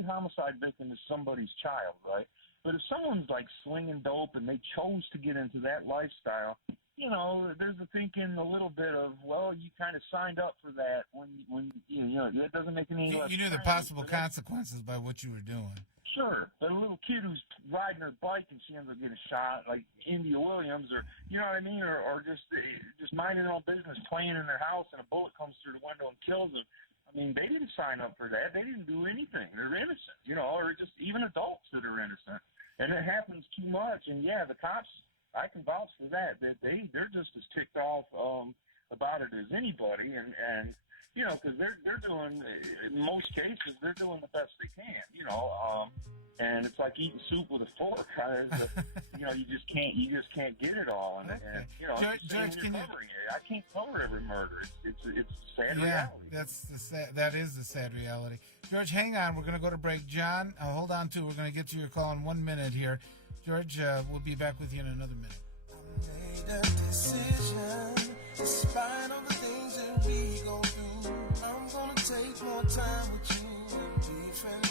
homicide victim is somebody's child, right? But if someone's like slinging dope and they chose to get into that lifestyle, you know, there's a thinking a little bit of, well, you kind of signed up for that when you know, it doesn't make any less You knew the possible consequences by what you were doing. Sure, but a little kid who's riding her bike and she ends up getting shot, like India Williams, or you know what I mean, or just minding their own business, playing in their house, and a bullet comes through the window and kills them. I mean, they didn't sign up for that. They didn't do anything. They're innocent, you know, or just even adults that are innocent. And it happens too much. And yeah, the cops, I can vouch for that. That they're just as ticked off about it as anybody. And you know, because they're doing, in most cases, they're doing the best they can. You know, and it's like eating soup with a fork. You know, you just can't get it all. And you know, George, I can't cover every murder. It's a sad reality. That is the sad reality. George, hang on. We're going to go to break. John, hold on too. We're going to get to your call in 1 minute here. George, we'll be back with you in another minute. I made a decision, despite all the things that we go through. I'm going to take more time with you and be friendly.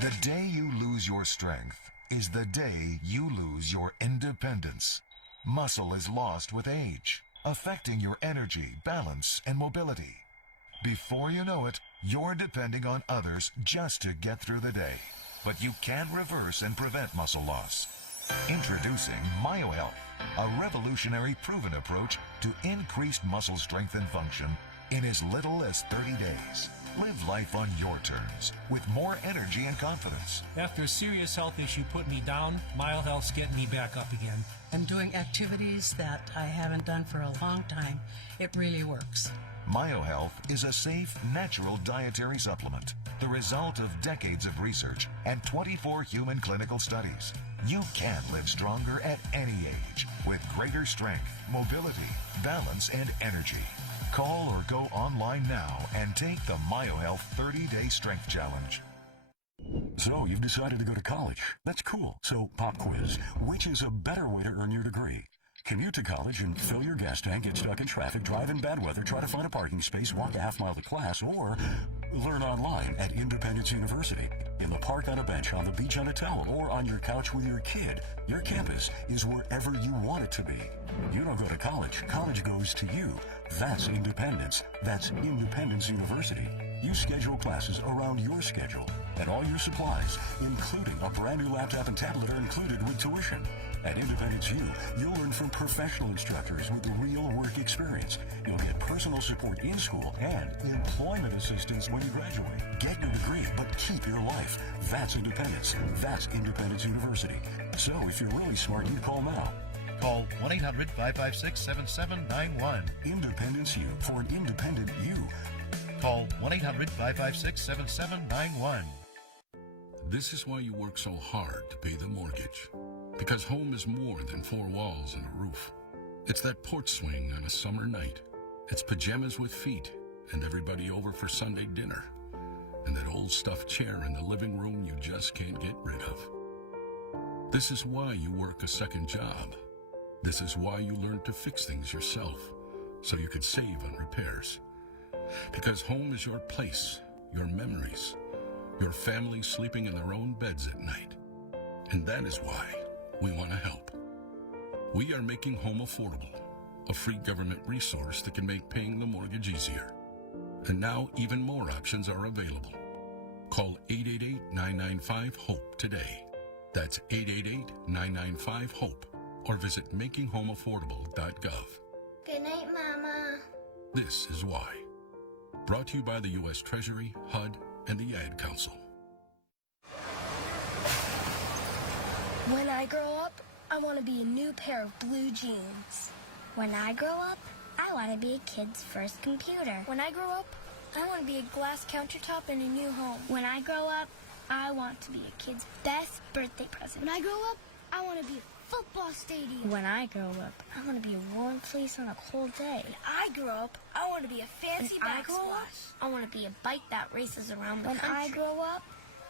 The day you lose your strength is the day you lose your independence. Muscle is lost with age, affecting your energy, balance, and mobility. Before you know it, you're depending on others just to get through the day. But you can reverse and prevent muscle loss. Introducing MyoHealth, a revolutionary proven approach to increased muscle strength and function in as little as 30 days. Live life on your terms with more energy and confidence. After a serious health issue put me down, MyoHealth's getting me back up again. And doing activities that I haven't done for a long time, it really works. MyoHealth is a safe, natural dietary supplement, the result of decades of research and 24 human clinical studies. You can live stronger at any age with greater strength, mobility, balance, and energy. Call or go online now and take the MyoHealth 30-Day Strength Challenge. So, you've decided to go to college. That's cool. So, pop quiz. Which is a better way to earn your degree? Commute to college and fill your gas tank, get stuck in traffic, drive in bad weather, try to find a parking space, walk a half-mile to class, or learn online at Independence University. In the park on a bench, on the beach on a towel, or on your couch with your kid. Your campus is wherever you want it to be. You don't go to college. College goes to you. That's independence. That's Independence University. You schedule classes around your schedule, and all your supplies, including a brand new laptop and tablet, are included with tuition. At Independence U, you'll learn from professional instructors with real work experience. You'll get personal support in school and employment assistance when you graduate. Get your degree, but keep your life. That's independence. That's Independence University. So if you're really smart, you call now. Call 1-800-556-7791. Independence U for an independent you. Call 1-800-556-7791. This is why you work so hard to pay the mortgage. Because home is more than four walls and a roof. It's that porch swing on a summer night. It's pajamas with feet and everybody over for Sunday dinner. And that old stuffed chair in the living room you just can't get rid of. This is why you work a second job. This is why you learn to fix things yourself, so you could save on repairs. Because home is your place, your memories, your family sleeping in their own beds at night. And that is why we want to help. We are making home affordable, a free government resource that can make paying the mortgage easier. And now even more options are available. Call 888-995-HOPE today. That's 888-995-HOPE. Or visit makinghomeaffordable.gov. Good night, Mama. This is why. Brought to you by the U.S. Treasury, HUD, and the Ad Council. When I grow up, I want to be a new pair of blue jeans. When I grow up, I want to be a kid's first computer. When I grow up, I want to be a glass countertop in a new home. When I grow up, I want to be a kid's best birthday present. When I grow up, I want to be a football stadium. When I grow up, I want to be a warm fleece on a cold day. When I grow up, I want to be a fancy backsplash. I want to be a bike that races around the country. When I grow up,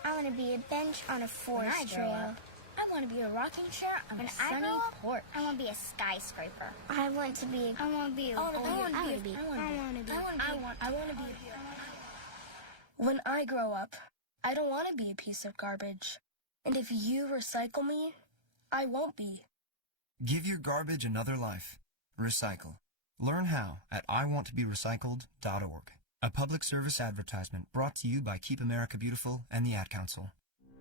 I want to be a bench on a forest trail. I want to be a rocking chair on a sunny porch. I want to be a skyscraper. I want to be When I grow up, I don't want to be a piece of garbage. And if you recycle me, I won't be. Give your garbage another life. Recycle. Learn how at iwanttoberecycled.org. A public service advertisement brought to you by Keep America Beautiful and the Ad Council.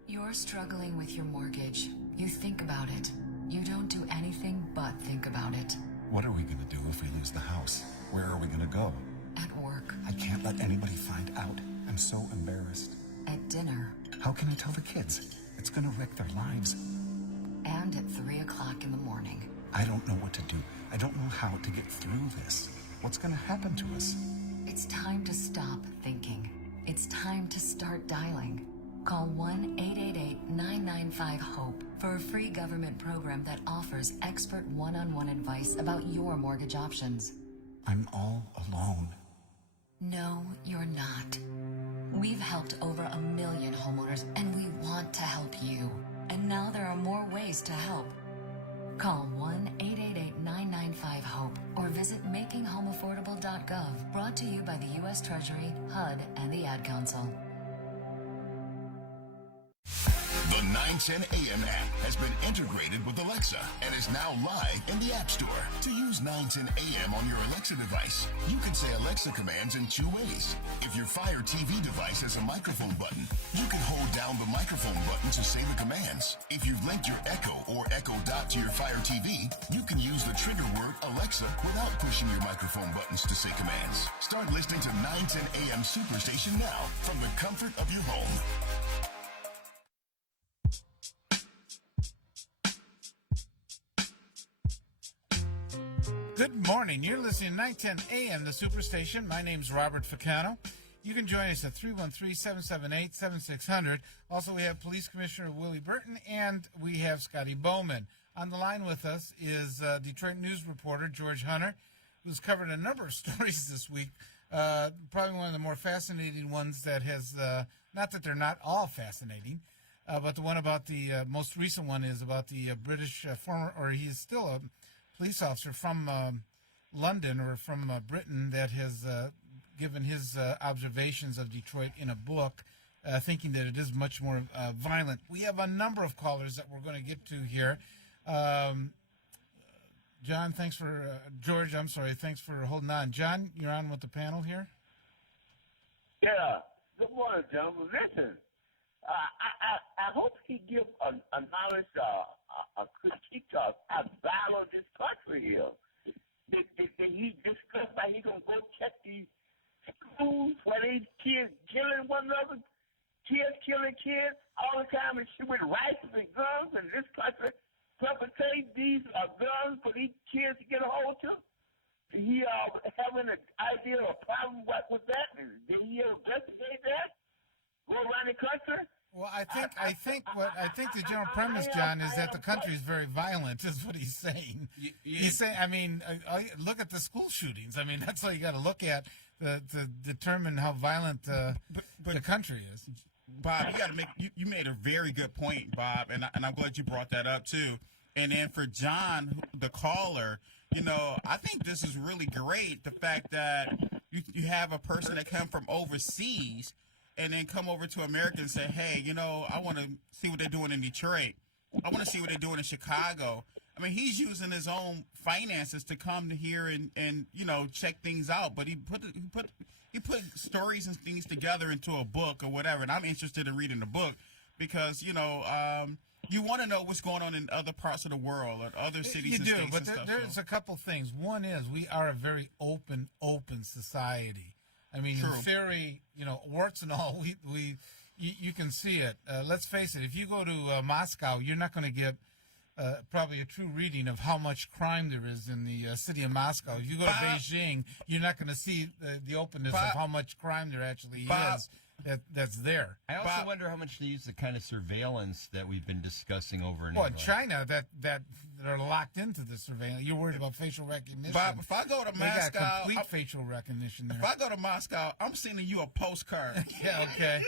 You're struggling with your mortgage. You think about it. You don't do anything but think about it. What are we going to do if we lose the house? Where are we going to go? At work. I can't let anybody find out. I'm so embarrassed. At dinner. How can I tell the kids? It's going to wreck their lives. And at 3 o'clock in the morning. I don't know what to do. I don't know how to get through this. What's going to happen to us? It's time to stop thinking. It's time to start dialing. Call 1-888-995-HOPE for a free government program that offers expert one-on-one advice about your mortgage options. I'm all alone. No, you're not. We've helped over 1 million homeowners, and we want to help you. And now there are more ways to help. Call 1-888-995-HOPE or visit makinghomeaffordable.gov. Brought to you by the U.S. Treasury, HUD, and the Ad Council. The 910 AM app has been integrated with Alexa and is now live in the App Store. To use 910 AM on your Alexa device, you can say Alexa commands in two ways. If your Fire TV device has a microphone button, you can hold down the microphone button to say the commands. If you've linked your Echo or Echo Dot to your Fire TV, you can use the trigger word Alexa without pushing your microphone buttons to say commands. Start listening to 910 AM Superstation now from the comfort of your home. Good morning. You're listening to 910 AM, the Superstation. My name's Robert Ficano. You can join us at 313-778-7600. Also, we have Police Commissioner Willie Burton, and we have Scotty Boman. On the line with us is Detroit News reporter George Hunter, who's covered a number of stories this week. Probably one of the more fascinating ones that has, not that they're not all fascinating, but the one about the most recent one is about the British former, or he's still a police officer from London or from Britain that has given his observations of Detroit in a book, thinking that it is much more violent. We have a number of callers that we're going to get to here. John, thanks for George. I'm sorry. Thanks for holding on. John, you're on with the panel here. Yeah. Good morning, gentlemen. Listen, I hope he gives a knowledge, a critique of how violent this country is. Did he discuss how he gonna go check these schools where these kids killing one another, kids killing kids all the time, and shit with rifles and guns, and this country perpetrate these guns for these kids to get a hold to? Did he have an idea or a problem with that? Did he investigate that? Go around the country? Well, I think the general premise, John, is that the country is very violent. Is what he's saying. He's saying, I mean, look at the school shootings. I mean, that's all you got to look at to determine how violent the country is. Bob, you made a very good point, Bob, and I'm glad you brought that up too. And then for John, the caller, I think this is really great. The fact that you have a person that come from overseas and then come over to America and say, hey, I want to see what they're doing in Detroit. I want to see what they're doing in Chicago. I mean, he's using his own finances to come to here and check things out. But he put stories and things together into a book or whatever. And I'm interested in reading the book because, you want to know what's going on in other parts of the world or other cities and states and stuff. But there's a couple things. One is we are a very open society. I mean, in theory, warts and all, you can see it. Let's face it, if you go to Moscow, you're not going to get probably a true reading of how much crime there is in the city of Moscow. If you go to Beijing, you're not going to see the openness of how much crime there actually is that's there. I also wonder how much they use the kind of surveillance that we've been discussing over and over. Well, in China, that are locked into the surveillance. You're worried about facial recognition. Bob, if I go to Moscow, they got complete facial recognition there. If I go to Moscow, I'm sending you a postcard. Yeah, okay.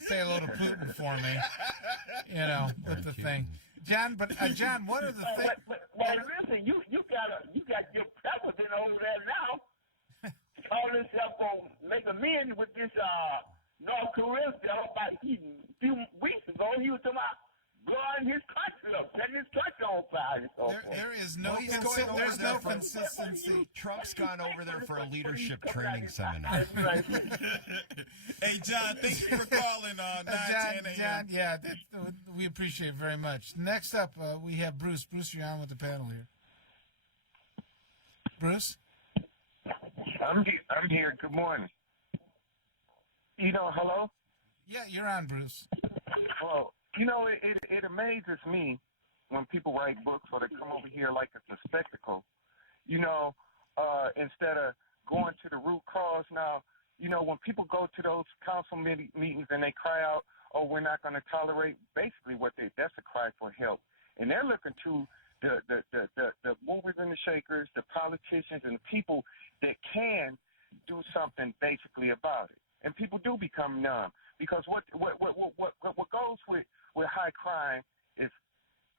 Say hello to Putin for me. With the thing. John, John, what are the things? Well, listen, you got your president over there now. Calling himself going to make amends with this North Korea stuff. About a few weeks ago, he was talking about blowing his country up, setting his country on fire. And so there is no consistency. Trump's gone over there for a leadership training seminar. Hey, John, thank you for calling 910 AM. John, we appreciate it very much. Next up, we have Bruce. Bruce, you're on with the panel here. Bruce? I'm here. Good morning. Hello? Yeah, you're on, Bruce. Well, it amazes me when people write books or they come over here like it's a spectacle. Instead of going to the root cause. Now, when people go to those council meetings and they cry out, oh, we're not going to tolerate, basically that's a cry for help. And they're looking to the movers and the shakers, the politicians and the people that can do something basically about it. And people do become numb because what goes with high crime is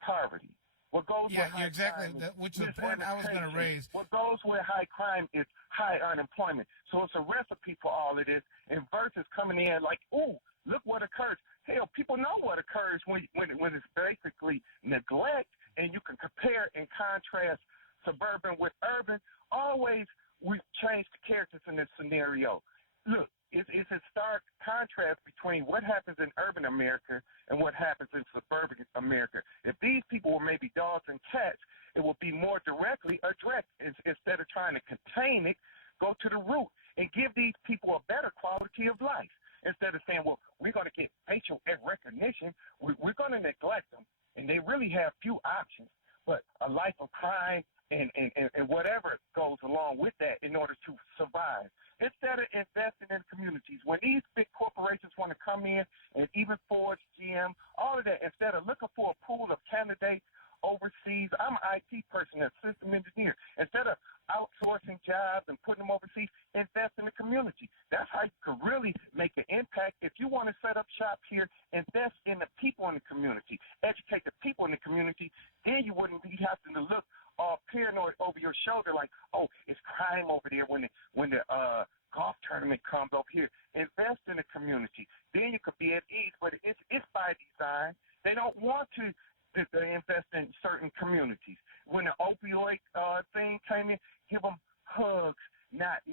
poverty. What goes with high exactly. crime which is the point I was going to raise. What goes with high crime is high unemployment. So it's a recipe for all of this. And versus coming in like, ooh, look what occurs. Hell, people know what occurs when it's basically neglect, and you can compare and contrast suburban with urban. Always we change the characters in this scenario. Look, it's a stark contrast between what happens in urban America and what happens in suburban America. If these people were maybe dogs and cats, it would be more directly addressed. Instead of trying to contain it, go to the root and give these people a better quality of life. Instead of saying, well, we're going to get facial recognition, we're going to neglect them. And they really have few options. but a life of crime and whatever goes along with that in order to survive. Instead of investing in communities, when these big corporations want to come in, and even Ford, GM, all of that, instead of looking for a pool of candidates overseas, I'm an IT person, a system engineer. Instead of outsourcing jobs and putting them overseas, invest in the community. That's how you can really make an impact. If you want to set up shop here, invest in the people in the community. Educate the people in the community. Then you wouldn't be having to look all paranoid over your shoulder like, oh, it's crime over there when the golf tournament comes over here. Invest in the community. Then you could be at ease. But it's by design. They don't want to invest in certain communities. When the opioid thing came in, give them hugs, not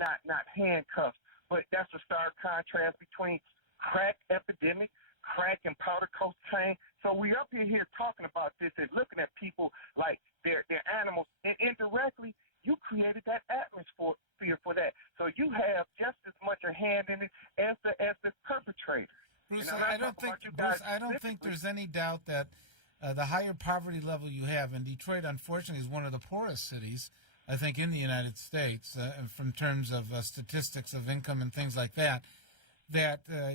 handcuffs. But that's a stark contrast between crack epidemic, crack and powder cocaine. So we up here talking about this and looking at people like they're animals. And indirectly, you created that atmosphere for that. So you have just as much a hand in it as the perpetrator. Bruce, I don't think there's any doubt that the higher poverty level you have, and Detroit, unfortunately, is one of the poorest cities, I think, in the United States, from terms of statistics of income and things like that,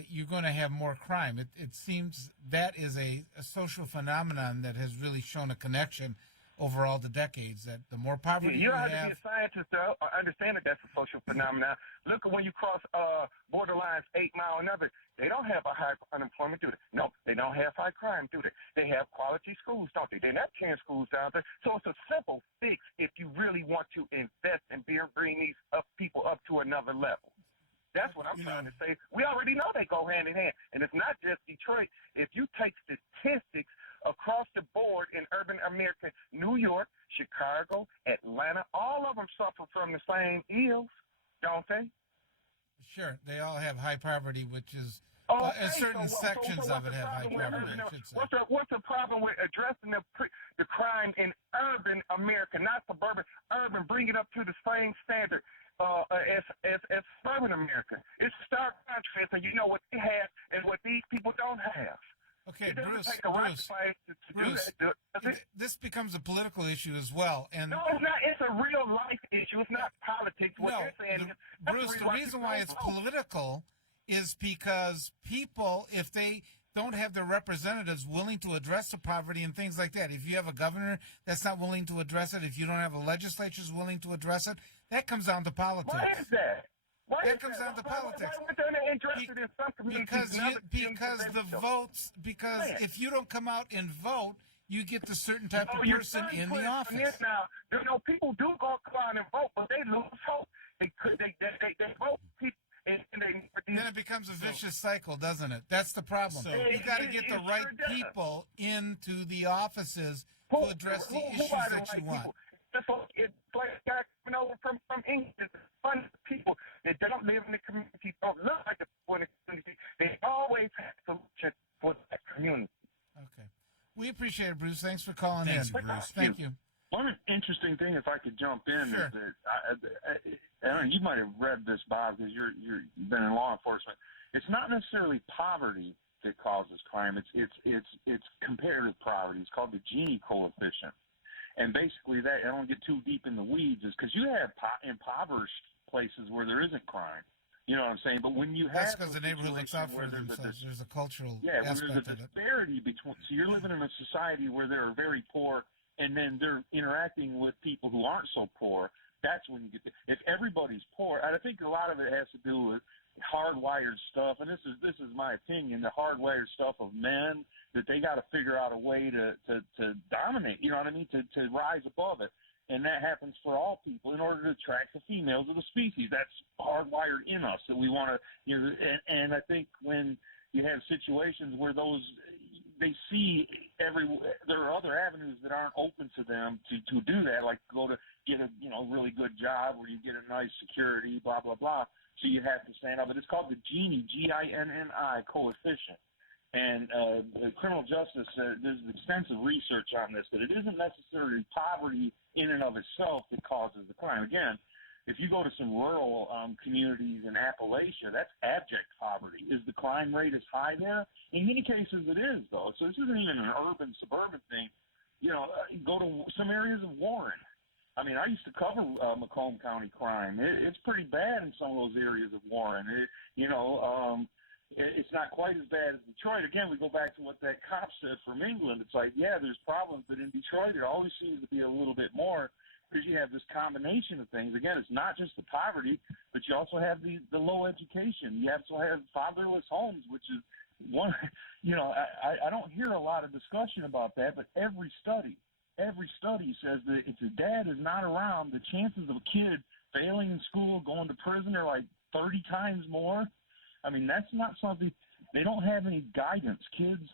you're going to have more crime. It seems that is a social phenomenon that has really shown a connection over all the decades, that the more poverty you have... You have to be a scientist to understand that that's a social phenomenon. Look at when you cross borderlines 8 Mile and other. They don't have a high unemployment, do they? No, they don't have high crime, do they? They have quality schools, don't they? They're not 10 schools down there. So it's a simple fix if you really want to invest and bring these people up to another level. That's what I'm trying to say. We already know they go hand in hand. And it's not just Detroit. If you take statistics across the board in urban America, New York, Chicago, Atlanta, all of them suffer from the same ills, don't they? Sure. They all have high poverty, which is... and certain sections of it have high poverty, I should say. What's the problem with addressing the crime in urban America, not suburban, urban, bring it up to the same standard as suburban America? It's a stark contrast, and you know what they have and what these people don't have. Okay, Bruce, this becomes a political issue as well. And no, it's not. It's a real life issue. It's not politics. What you're saying Bruce, the reason why it's political is because people, if they don't have their representatives willing to address the poverty and things like that, if you have a governor that's not willing to address it, if you don't have a legislature that's willing to address it, that comes down to politics. Why is that? That comes down to politics. Because if you don't come out and vote, you get the certain type of person in the office. Now, you know, people do go out and vote, but they lose hope. They vote people. Then it becomes a vicious cycle, doesn't it? That's the problem. You got to get the right people into the offices to address the issues that you want. It's like a guy coming over from England. It's fun people that don't live in the community, don't look like the people in the community. They always have a solution for that community. Okay. We appreciate it, Bruce. Thanks for calling in. Bruce. Thank you. One interesting thing, if I could jump in, sure. is that I mean, you might have read this, Bob, because you've been in law enforcement. It's not necessarily poverty that causes crime. It's comparative poverty. It's called the Gini coefficient. And basically, that, I don't get too deep in the weeds, is because you have impoverished places where there isn't crime. You know what I'm saying? But when you that's have because the neighborhood looks out for themselves. There's a cultural aspect there's a disparity between. So you're living in a society where they're very poor, and then they're interacting with people who aren't so poor. That's when you get if everybody's poor. I think a lot of it has to do with hardwired stuff, and this is my opinion. The hardwired stuff of men that they got to figure out a way to dominate. You know what I mean? To rise above it. And that happens for all people in order to attract the females of the species. That's hardwired in us that we want to, and I think when you have situations where they see there are other avenues that aren't open to them to do that, like go to get a, really good job where you get a nice security, blah, blah, blah. So you have to stand up. But it's called the Gini, G-I-N-N-I coefficient. And the criminal justice, there's extensive research on this, that it isn't necessarily poverty in and of itself that causes the crime. Again, if you go to some rural communities in Appalachia, that's abject poverty. Is the crime rate as high there? In many cases it is, though. So this isn't even an urban, suburban thing. Go to some areas of Warren. I mean, I used to cover Macomb County crime. It's pretty bad in some of those areas of Warren. It's not quite as bad as Detroit. Again, we go back to what that cop said from England. It's like, yeah, there's problems, but in Detroit it always seems to be a little bit more because you have this combination of things. Again, it's not just the poverty, but you also have the low education. You also have fatherless homes, which is one, I don't hear a lot of discussion about that, but every study says that if the dad is not around, the chances of a kid failing in school, going to prison are like 30 times more. I mean, that's not something, they don't have any guidance. Kids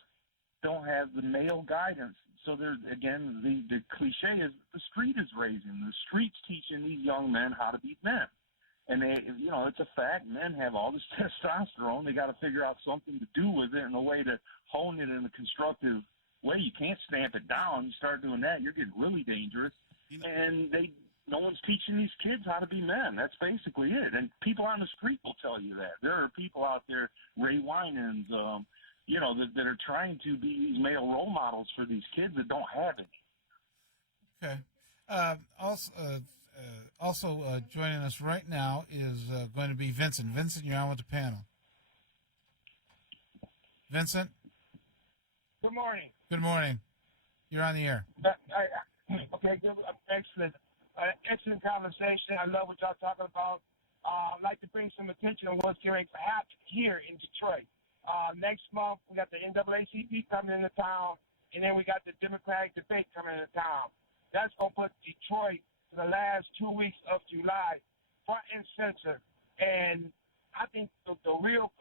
don't have the male guidance. So there's, again, the cliche is the street is raising. The street's teaching these young men how to be men. And they, it's a fact. Men have all this testosterone. They got to figure out something to do with it and a way to hone it in a constructive way. You can't stamp it down. You start doing that, you're getting really dangerous. And no one's teaching these kids how to be men. That's basically it. And people on the street will tell you that. There are people out there, Ray Winans, that are trying to be these male role models for these kids that don't have any. Okay. Also joining us right now is going to be Vincent. Vincent, you're on with the panel. Vincent? Good morning. Good morning. You're on the air. Okay, good. Excellent. Excellent conversation. I love what y'all talking about. I'd like to bring some attention on what's going to happen here in Detroit. Next month, we got the NAACP coming into town, and then we got the Democratic debate coming into town. That's going to put Detroit for the last 2 weeks of July front and center. And I think the real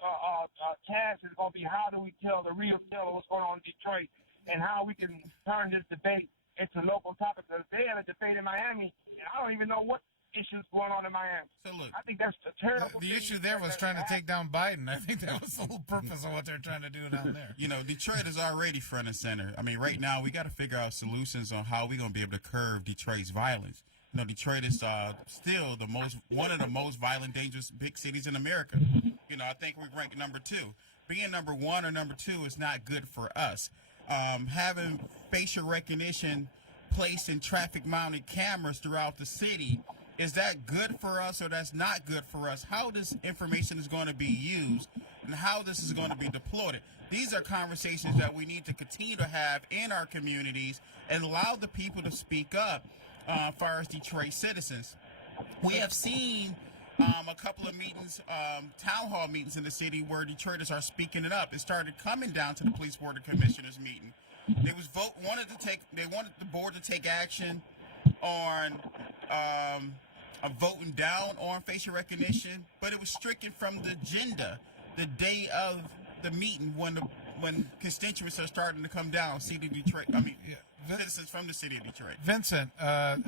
task is going to be how do we tell the real tale of what's going on in Detroit and how we can turn this debate into local topics. They had a debate in Miami, and I don't even know what issues going on in Miami. So look, I think that's a terrible. The issue there was trying to take down Biden. I think that was the whole purpose of what they're trying to do down there. Detroit is already front and center. I mean, right now we got to figure out solutions on how we're going to be able to curb Detroit's violence. Detroit is still one of the most violent, dangerous big cities in America. I think we rank number 2. Being number 1 or number 2 is not good for us. Having facial recognition placed in traffic-mounted cameras throughout the city, is that good for us or that's not good for us? How this information is going to be used and how this is going to be deployed. These are conversations that we need to continue to have in our communities and allow the people to speak up as far as Detroit citizens. We have seen a couple of meetings, town hall meetings in the city where Detroiters are speaking it up. It started coming down to the Police Board of Commissioners meeting. They wanted the board to take action on voting down on facial recognition, but it was stricken from the agenda the day of the meeting when constituents are starting to come down. Citizens from the city of Detroit. Vincent,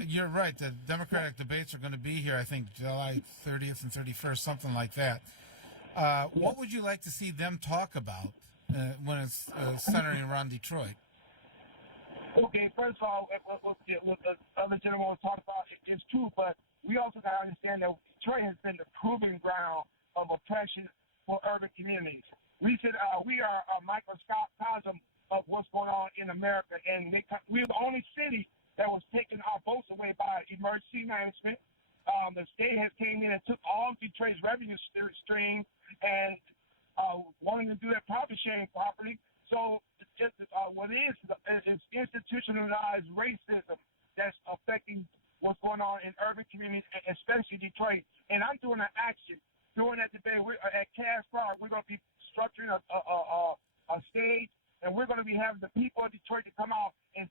you're right. The Democratic debates are going to be here, I think, July 30th and 31st, something like that. What would you like to see them talk about when it's centering around Detroit? Okay, first of all, what the other gentleman was talking about is true, but we also got to understand that Detroit has been the proving ground of oppression for urban communities. We are a microcosm of what's going on in America, and we're the only city that was taking our votes away by emergency management. The state has came in and took all of Detroit's revenue stream and wanting to do that profit sharing property. So what it is institutionalized racism that's affecting what's going on in urban communities, especially Detroit. And I'm doing an action during that debate. At Cass Park, we're going to be structuring a stage, and we're going to be having the people of Detroit to come out and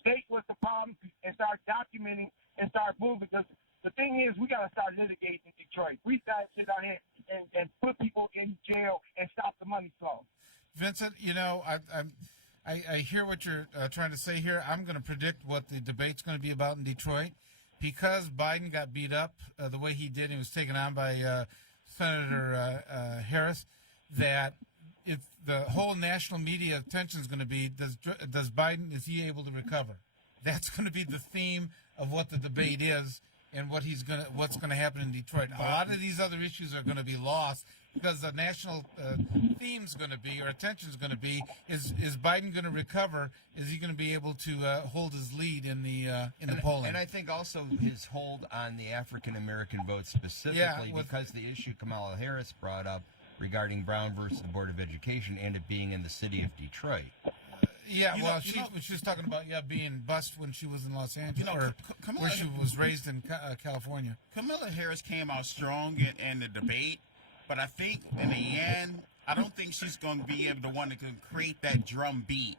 state what's the problem and start documenting and start moving. Because the thing is, we got to start litigating in Detroit. We got to sit down here and put people in jail and stop the money flow. Vincent, I hear what you're trying to say here. I'm going to predict what the debate's going to be about in Detroit. Because Biden got beat up the way he did, he was taken on by Senator Harris, that if the whole national media attention is going to be, does Biden, is he able to recover? That's going to be the theme of what the debate is. and what's gonna happen in Detroit. A lot of these other issues are gonna be lost because the national theme's gonna be, or attention's gonna be, is Biden gonna recover? Is he gonna be able to hold his lead in the polling? And I think also his hold on the African American vote specifically, because the issue Kamala Harris brought up regarding Brown versus the Board of Education and it being in the city of Detroit. She was talking about being bused when she was in Los Angeles, where she was raised in California. Kamala Harris came out strong in the debate, but I think in the end, I don't think she's going to be able to want to create that drum beat.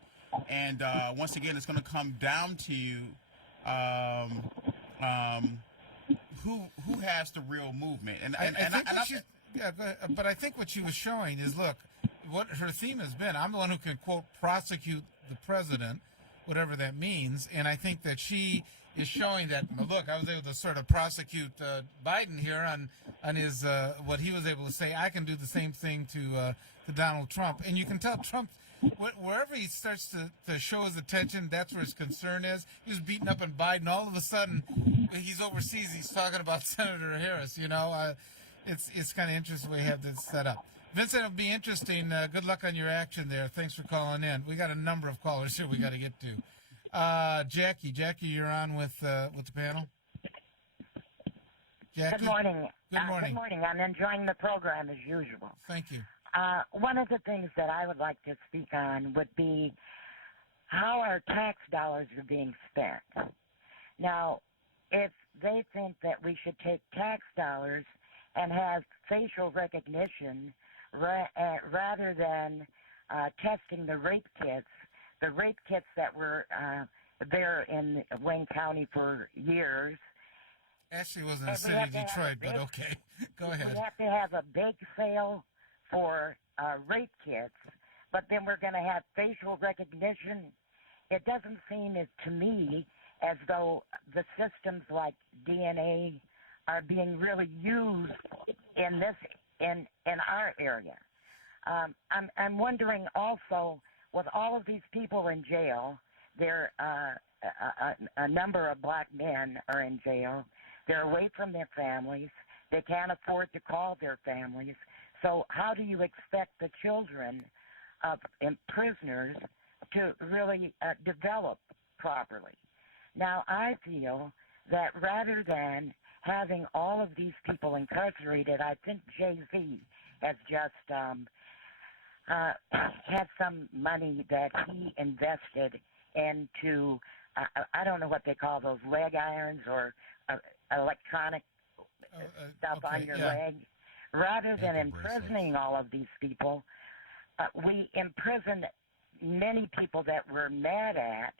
And once again, it's going to come down to who has the real movement. But I think what she was showing is, look, what her theme has been. I'm the one who can, quote, prosecute the president, whatever that means. And I think that she is showing that, look, I was able to sort of prosecute Biden here on his what he was able to say. I can do the same thing to Donald Trump. And you can tell Trump, wherever he starts to show his attention, that's where his concern is. He was beating up on Biden. All of a sudden, he's overseas. He's talking about Senator Harris. It's kind of interesting the way you have this set up. Vincent, it'll be interesting. Good luck on your action there. Thanks for calling in. We got a number of callers here we got to get to. Jackie, you're on with the panel. Jackie? Good morning. Good morning. Good morning. I'm enjoying the program as usual. Thank you. One of the things that I would like to speak on would be how our tax dollars are being spent. Now, if they think that we should take tax dollars and have facial recognition rather than testing the rape kits that were there in Wayne County for years. Actually, it was in the city of Detroit, but okay. Go ahead. We have to have a big sale for rape kits, but then we're going to have facial recognition. It doesn't seem to me as though the systems like DNA are being really used in our area. I'm wondering also, with all of these people in jail, there a number of black men are in jail. They're away from their families. They can't afford to call their families. So how do you expect the children of prisoners to really develop properly? Now, I feel that rather than having all of these people incarcerated, I think Jay-Z has just had some money that he invested into, I don't know what they call those leg irons or electronic stuff on your leg. Rather than imprisoning all of these people, we imprison many people that we're mad at,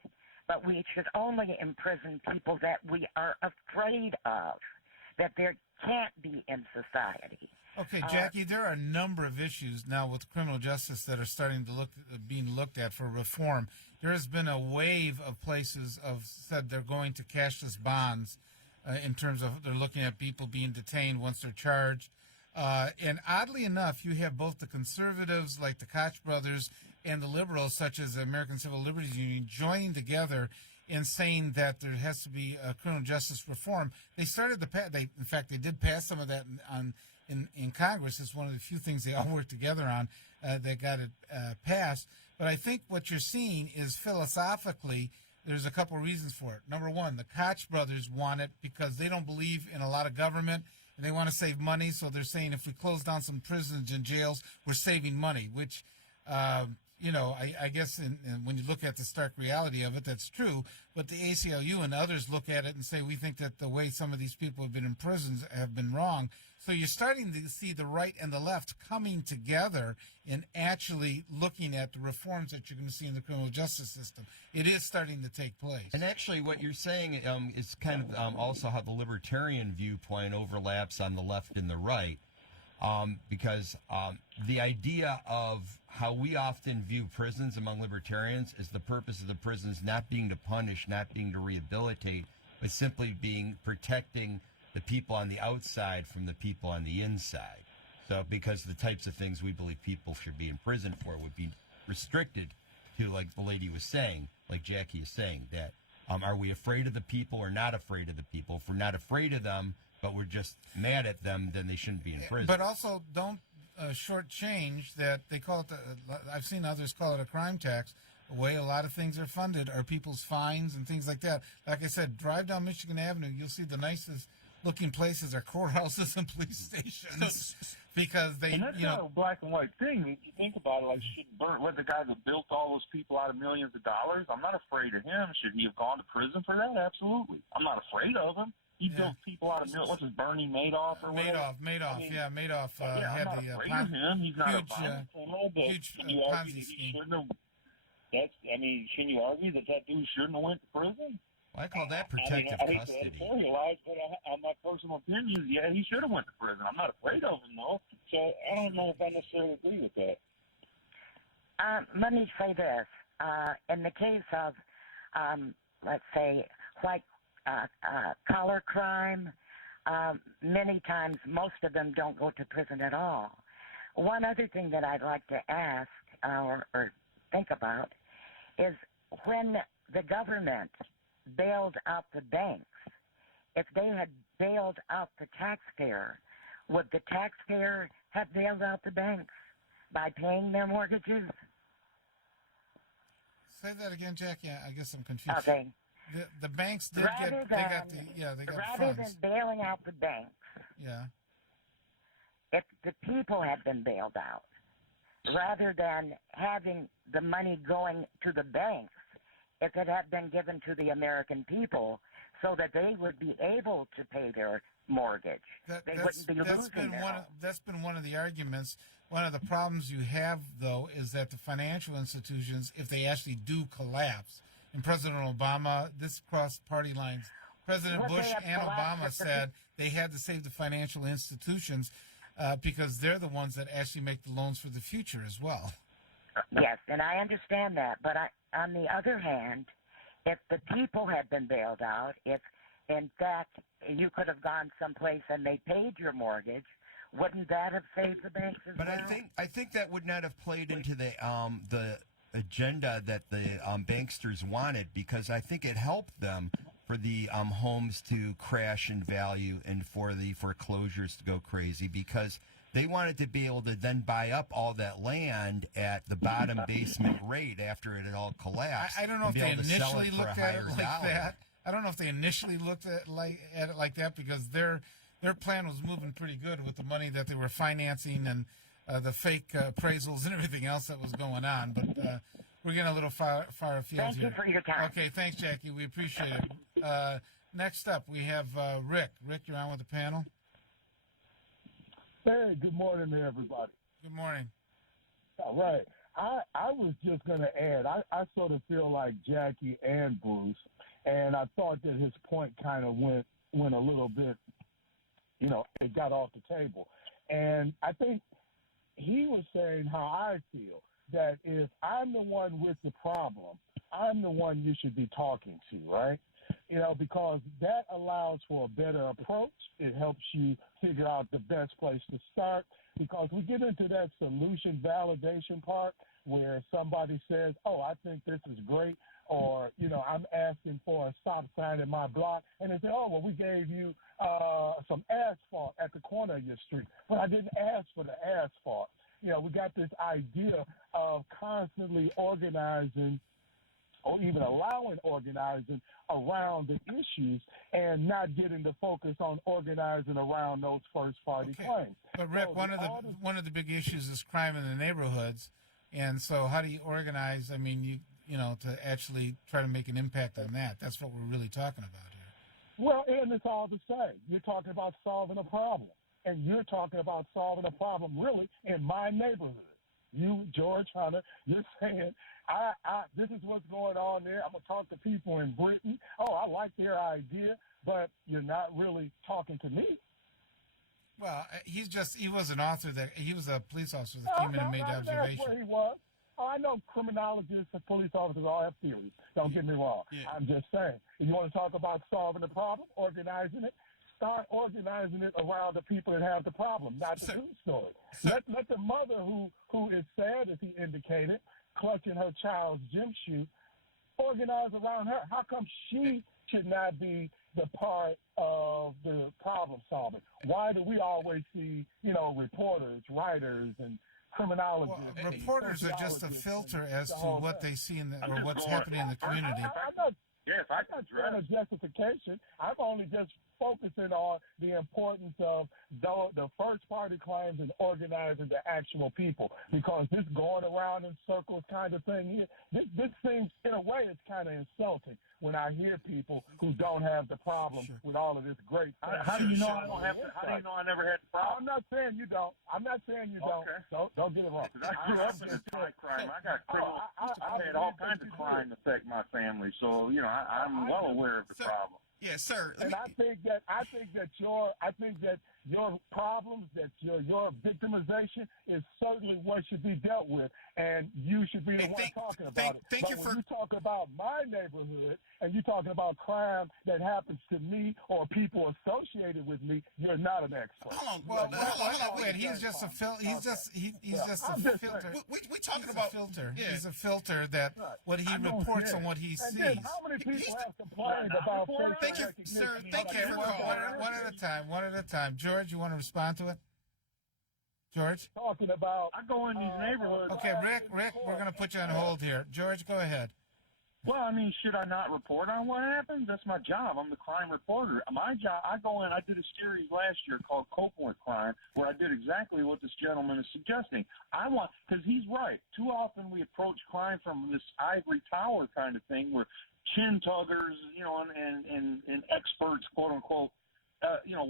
but we should only imprison people that we are afraid of, that there can't be in society. Okay, Jackie, there are a number of issues now with criminal justice that are starting to being looked at for reform. There has been a wave of places said they're going to cashless bonds in terms of they're looking at people being detained once they're charged. And oddly enough, you have both the conservatives like the Koch brothers and the liberals, such as the American Civil Liberties Union, joining together in saying that there has to be criminal justice reform. They started in fact, they did pass some of that in Congress. It's one of the few things they all worked together on that got it passed. But I think what you're seeing is philosophically, there's a couple of reasons for it. Number one, the Koch brothers want it because they don't believe in a lot of government. And they want to save money, so they're saying if we close down some prisons and jails, we're saving money, which, I guess when you look at the stark reality of it, that's true. But the ACLU and others look at it and say, we think that the way some of these people have been in prisons have been wrong. So you're starting to see the right and the left coming together and actually looking at the reforms that you're going to see in the criminal justice system. It is starting to take place. And actually what you're saying is kind of also how the libertarian viewpoint overlaps on the left and the right. Because the idea of how we often view prisons among libertarians is the purpose of the prisons not being to punish, not being to rehabilitate, but simply being protecting the people on the outside from the people on the inside. So because the types of things we believe people should be in prison for would be restricted to, like the lady was saying, like Jackie is saying, that Are we afraid of the people or not afraid of the people? If we're not afraid of them, but we're just mad at them, then they shouldn't be in prison. But also, don't shortchange that they call it. I've seen others call it a crime tax. The way a lot of things are funded are people's fines and things like that. Like I said, drive down Michigan Avenue, you'll see the nicest looking places are courthouses and police stations because they, and that's not a black and white thing. If you think about it, like, should Burton, what, the guy that built all those people out of millions of dollars, I'm not afraid of him. Should he have gone to prison for that? Absolutely. I'm not afraid of him. He built people out of millions. What's his, Bernie Madoff or whatever? Madoff, Madoff I'm not afraid of him. He's not a violent criminal, but huge can you argue that he shouldn't have? Shouldn't you argue that dude shouldn't have went to prison? Well, I call that protective I hate custody. to editorialize, but on my personal opinion, yeah, he should have went to prison. I'm not afraid of him, though. So I don't know if I necessarily agree with that. Let me say this. In the case of, let's say, white collar crime, many times most of them don't go to prison at all. One other thing that I'd like to ask or think about is when the government bailed out the banks, if they had bailed out the taxpayer, would the taxpayer have bailed out the banks by paying their mortgages? Say that again, Jackie. I guess I'm confused. Okay. The banks did Rather they got rather funds. than bailing out the banks, Yeah. if the people had been bailed out, rather than having the money going to the banks, if it had been given to the American people so that they would be able to pay their mortgage, they wouldn't be losing their home. That's been one of the arguments. One of the problems you have, though, is that the financial institutions, if they actually do collapse, and President Obama, this crossed party lines, President Bush and Obama said they had to save the financial institutions because they're the ones that actually make the loans for the future as well. Yes, and I understand that. But on the other hand, if the people had been bailed out, if, in fact, you could have gone someplace and they paid your mortgage, wouldn't that have saved the banks as well? But I think that would not have played into the agenda that the banksters wanted, because I think it helped them for the homes to crash in value and for the foreclosures to go crazy, because they wanted to be able to then buy up all that land at the bottom basement rate after it had all collapsed. I don't know if they initially looked at it like that. I don't know if they initially looked at it like that, because their plan was moving pretty good with the money that they were financing and the fake appraisals and everything else that was going on. But we're getting a little far afield here. Thank you for your time. Okay, thanks, Jackie. We appreciate it. Next up, we have Rick. Rick, you're on with the panel. Hey, good morning to everybody. Good morning. All right. I was just going to add, I sort of feel like Jackie and Bruce, and I thought that his point kind of went a little bit, it got off the table. And I think he was saying how I feel, that if I'm the one with the problem, I'm the one you should be talking to, right? Because that allows for a better approach. It helps you figure out the best place to start, because we get into that solution validation part where somebody says, oh, I think this is great, or, I'm asking for a stop sign in my block, and they say, oh, well, we gave you some asphalt at the corner of your street, but I didn't ask for the asphalt. We got this idea of constantly organizing or even allowing organizing around the issues and not getting the focus on organizing around those first-party claims. But Rick, one of the big issues is crime in the neighborhoods, and so how do you organize? I mean, to actually try to make an impact on that. That's what we're really talking about here. Well, and it's all the same. You're talking about solving a problem, and you're talking about solving a problem really in my neighborhood. You, George Hunter, you're saying, this is what's going on there. I'm going to talk to people in Britain. Oh, I like their idea, but you're not really talking to me. Well, he was an author he was a police officer that came in and made the observation. That's where he was. Oh, I know criminologists and police officers all have theories. Don't get me wrong. Yeah. I'm just saying, if you want to talk about solving the problem, organizing it, start organizing it around the people that have the problem, not the news story. Let the mother who is sad, as he indicated, clutching her child's gym shoe, organize around her. How come she should not be the part of the problem solving? Why do we always see, reporters, writers, and criminologists? Well, reporters are just a filter as to what they see or what's happening in the community. I'm not trying to justification. I'm only just focusing on the importance of the first party claims and organizing the actual people, because this going around in circles kind of thing here, this seems, in a way, it's kind of insulting when I hear people who don't have the problem with all of this great stuff. How do you know I don't have it? How do you know I never had the problem? I'm not saying you don't. Okay. Don't get it wrong. I grew up in a crime. I got criminal. I've had all kinds of crime affect my family, so I'm well aware of the problem. Yes, sir. And I think that your problems, that your victimization is certainly what should be dealt with, and you should be the one talking about it. But when you talk about my neighborhood and you're talking about crime that happens to me or people associated with me, you're not an expert. Hold on. Wait. He's just a filter. He's just a filter. We're talking about filter. Yeah. He's a filter that what he reports on what he sees. And then how many people have complained about Thank you, sir. Thank you for calling. One at a time. George, you want to respond to it? George? Talking about... I go in these neighborhoods... Okay, Rick, we're going to put you on hold here. George, go ahead. Well, I mean, should I not report on what happens? That's my job. I'm the crime reporter. My job, I go in, I did a series last year called Copeland Crime, where I did exactly what this gentleman is suggesting. Because he's right. Too often we approach crime from this ivory tower kind of thing where chin tuggers, and experts, quote unquote,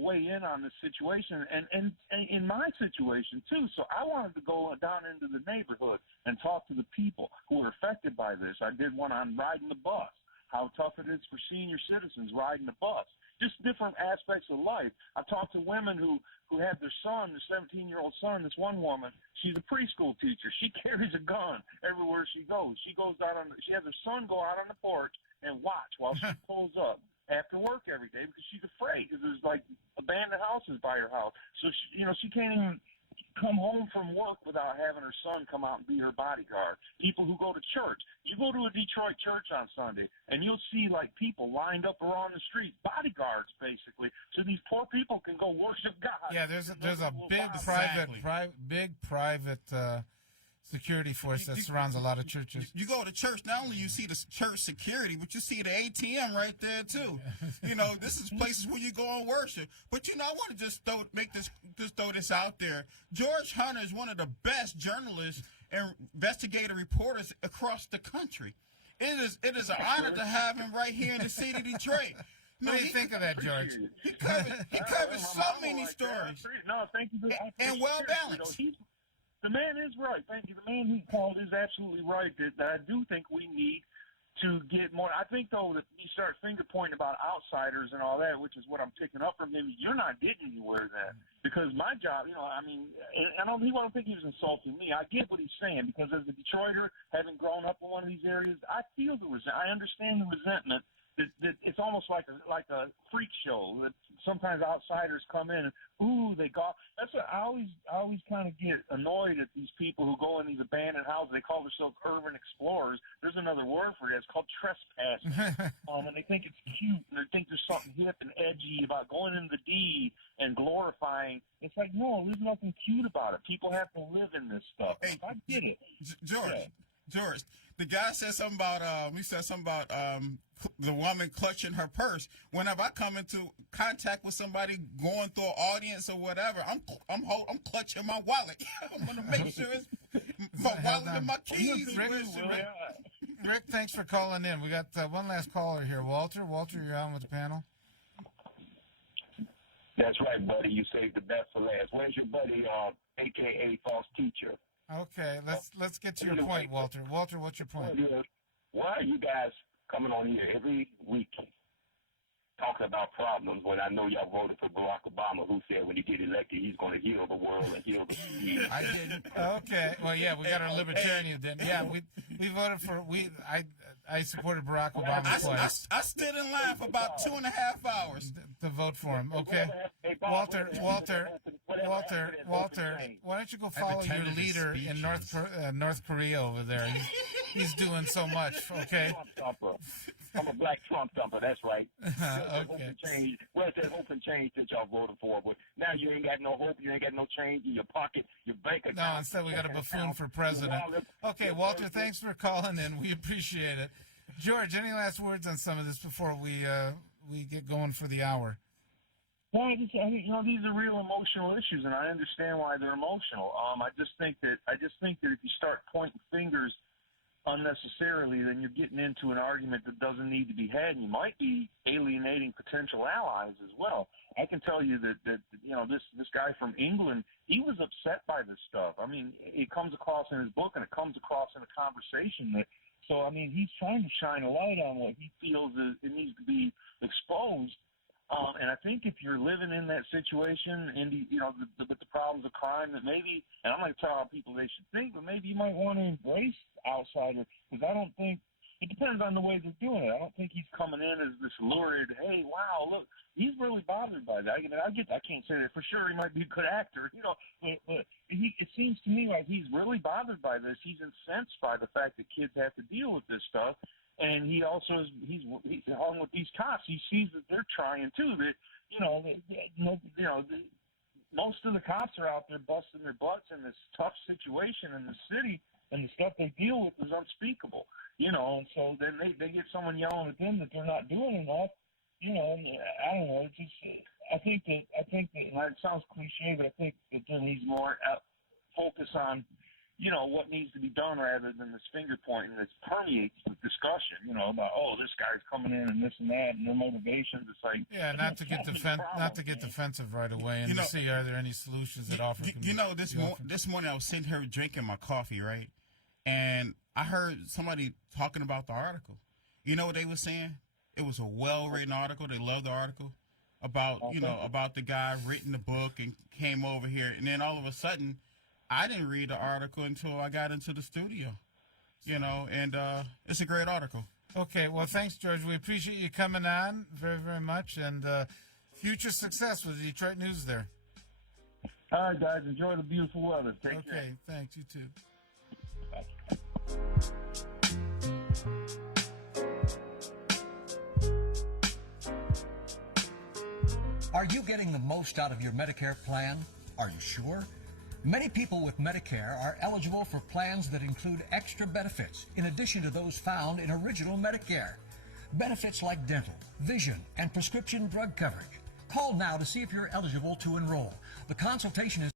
weigh in on this situation, and in my situation too. So I wanted to go down into the neighborhood and talk to the people who are affected by this. I did one on riding the bus, how tough it is for senior citizens riding the bus, just different aspects of life. I talked to women who had their son, their 17-year-old son. This one woman, she's a preschool teacher. She carries a gun everywhere she goes. She goes out she has her son go out on the porch and watch while she pulls up after work every day, because she's afraid, because there's like abandoned houses by her house. So she can't even come home from work without having her son come out and be her bodyguard. People who go to church. You go to a Detroit church on Sunday, and you'll see like people lined up around the street, bodyguards basically, so these poor people can go worship God. Yeah, there's a big private security force that surrounds a lot of churches. You go to church, not only you see the church security, but you see the ATM right there too. This is places where you go and worship. But I want to just throw this out there. George Hunter is one of the best journalists and investigative reporters across the country. It is an honor to have him right here in the city of Detroit. What do you think of that, George? He covers so many stories. No, thank you. And well balanced. The man is right. Thank you. The man he called is absolutely right. That I do think we need to get more. I think, though, that you start finger pointing about outsiders and all that, which is what I'm picking up from him, you're not getting anywhere then. Because my job, I don't think he was insulting me. I get what he's saying, because as a Detroiter, having grown up in one of these areas, I feel the resentment. I understand the resentment. That it's almost like a freak show. That sometimes outsiders come in and they go. That's what I always kind of get annoyed at these people who go in these abandoned houses. They call themselves urban explorers. There's another word for it. It's called trespassing. And they think it's cute, and they think there's something hip and edgy about going into the deed and glorifying. It's like, no, there's nothing cute about it. People have to live in this stuff. Hey, I get it. George, the guy said something about the woman clutching her purse. Whenever I come into contact with somebody going through an audience or whatever, I'm clutching my wallet. I'm gonna make sure it's my wallet and my keys. Rick, thanks for calling in. We got one last caller here, Walter. Walter, you're on with the panel. That's right, buddy. You saved the best for last. Where's your buddy, a.k.a. False Teacher? Okay, let's get to your point, Walter. Walter, what's your point? Why are you guys coming on here every week talking about problems when I know y'all voted for Barack Obama, who said when he get elected he's going to heal the world and heal the community? I didn't. Okay. Well, yeah, we got our libertarian then. Yeah, we voted for I supported Barack Obama twice. I stood in line for about 2.5 hours to vote for him. Okay, Walter, Walter, why don't you go follow your leader in North Korea over there? He's doing so much. Okay. I'm a black Trump thumper. That's right. Okay. Well, it says hope and change that y'all voted for, but now you ain't got no hope. You ain't got no change in your pocket, your bank account. No, instead we got a buffoon for president. Okay, Walter, thanks for calling in. We appreciate it. George, any last words on some of this before we get going for the hour? Well, I think these are real emotional issues, and I understand why they're emotional. I just think that if you start pointing fingers unnecessarily, then you're getting into an argument that doesn't need to be had, and you might be alienating potential allies as well. I can tell you that this guy from England, he was upset by this stuff. I mean, it comes across in his book, and it comes across in a conversation that. So I mean, he's trying to shine a light on what he feels it needs to be exposed. And I think if you're living in that situation, with the problems of crime, that maybe, and I'm not telling how people they should think, but maybe you might want to embrace outsiders, because I don't think, it depends on the way they're doing it. I don't think he's coming in as this lurid, hey, wow, look, he's really bothered by that. I can't say that for sure. He might be a good actor, but it seems to me like he's really bothered by this. He's incensed by the fact that kids have to deal with this stuff. And he also he's along with these cops. He sees that they're trying too. That most of the cops are out there busting their butts in this tough situation in the city, and the stuff they deal with is unspeakable. And so then they get someone yelling at them that they're not doing enough. And I don't know. It's just I think that and it sounds cliche, but I think that there needs more focus on. What needs to be done rather than this finger pointing that permeates the discussion, about, this guy's coming in and this and that and their motivations. It's like, not to get defensive right away and to see are there any solutions that offer. This morning I was sitting here drinking my coffee, right? And I heard somebody talking about the article. You know what they were saying? It was a well-written article. They loved the article about, about the guy written the book and came over here. And then all of a sudden, I didn't read the article until I got into the studio, and it's a great article. Okay, well, thanks, George. We appreciate you coming on very, very much, and future success with the Detroit News there. All right, guys, enjoy the beautiful weather. Take care. Okay, thanks. You too. Are you getting the most out of your Medicare plan? Are you sure? Many people with Medicare are eligible for plans that include extra benefits in addition to those found in original Medicare. Benefits like dental, vision, and prescription drug coverage. Call now to see if you're eligible to enroll. The consultation is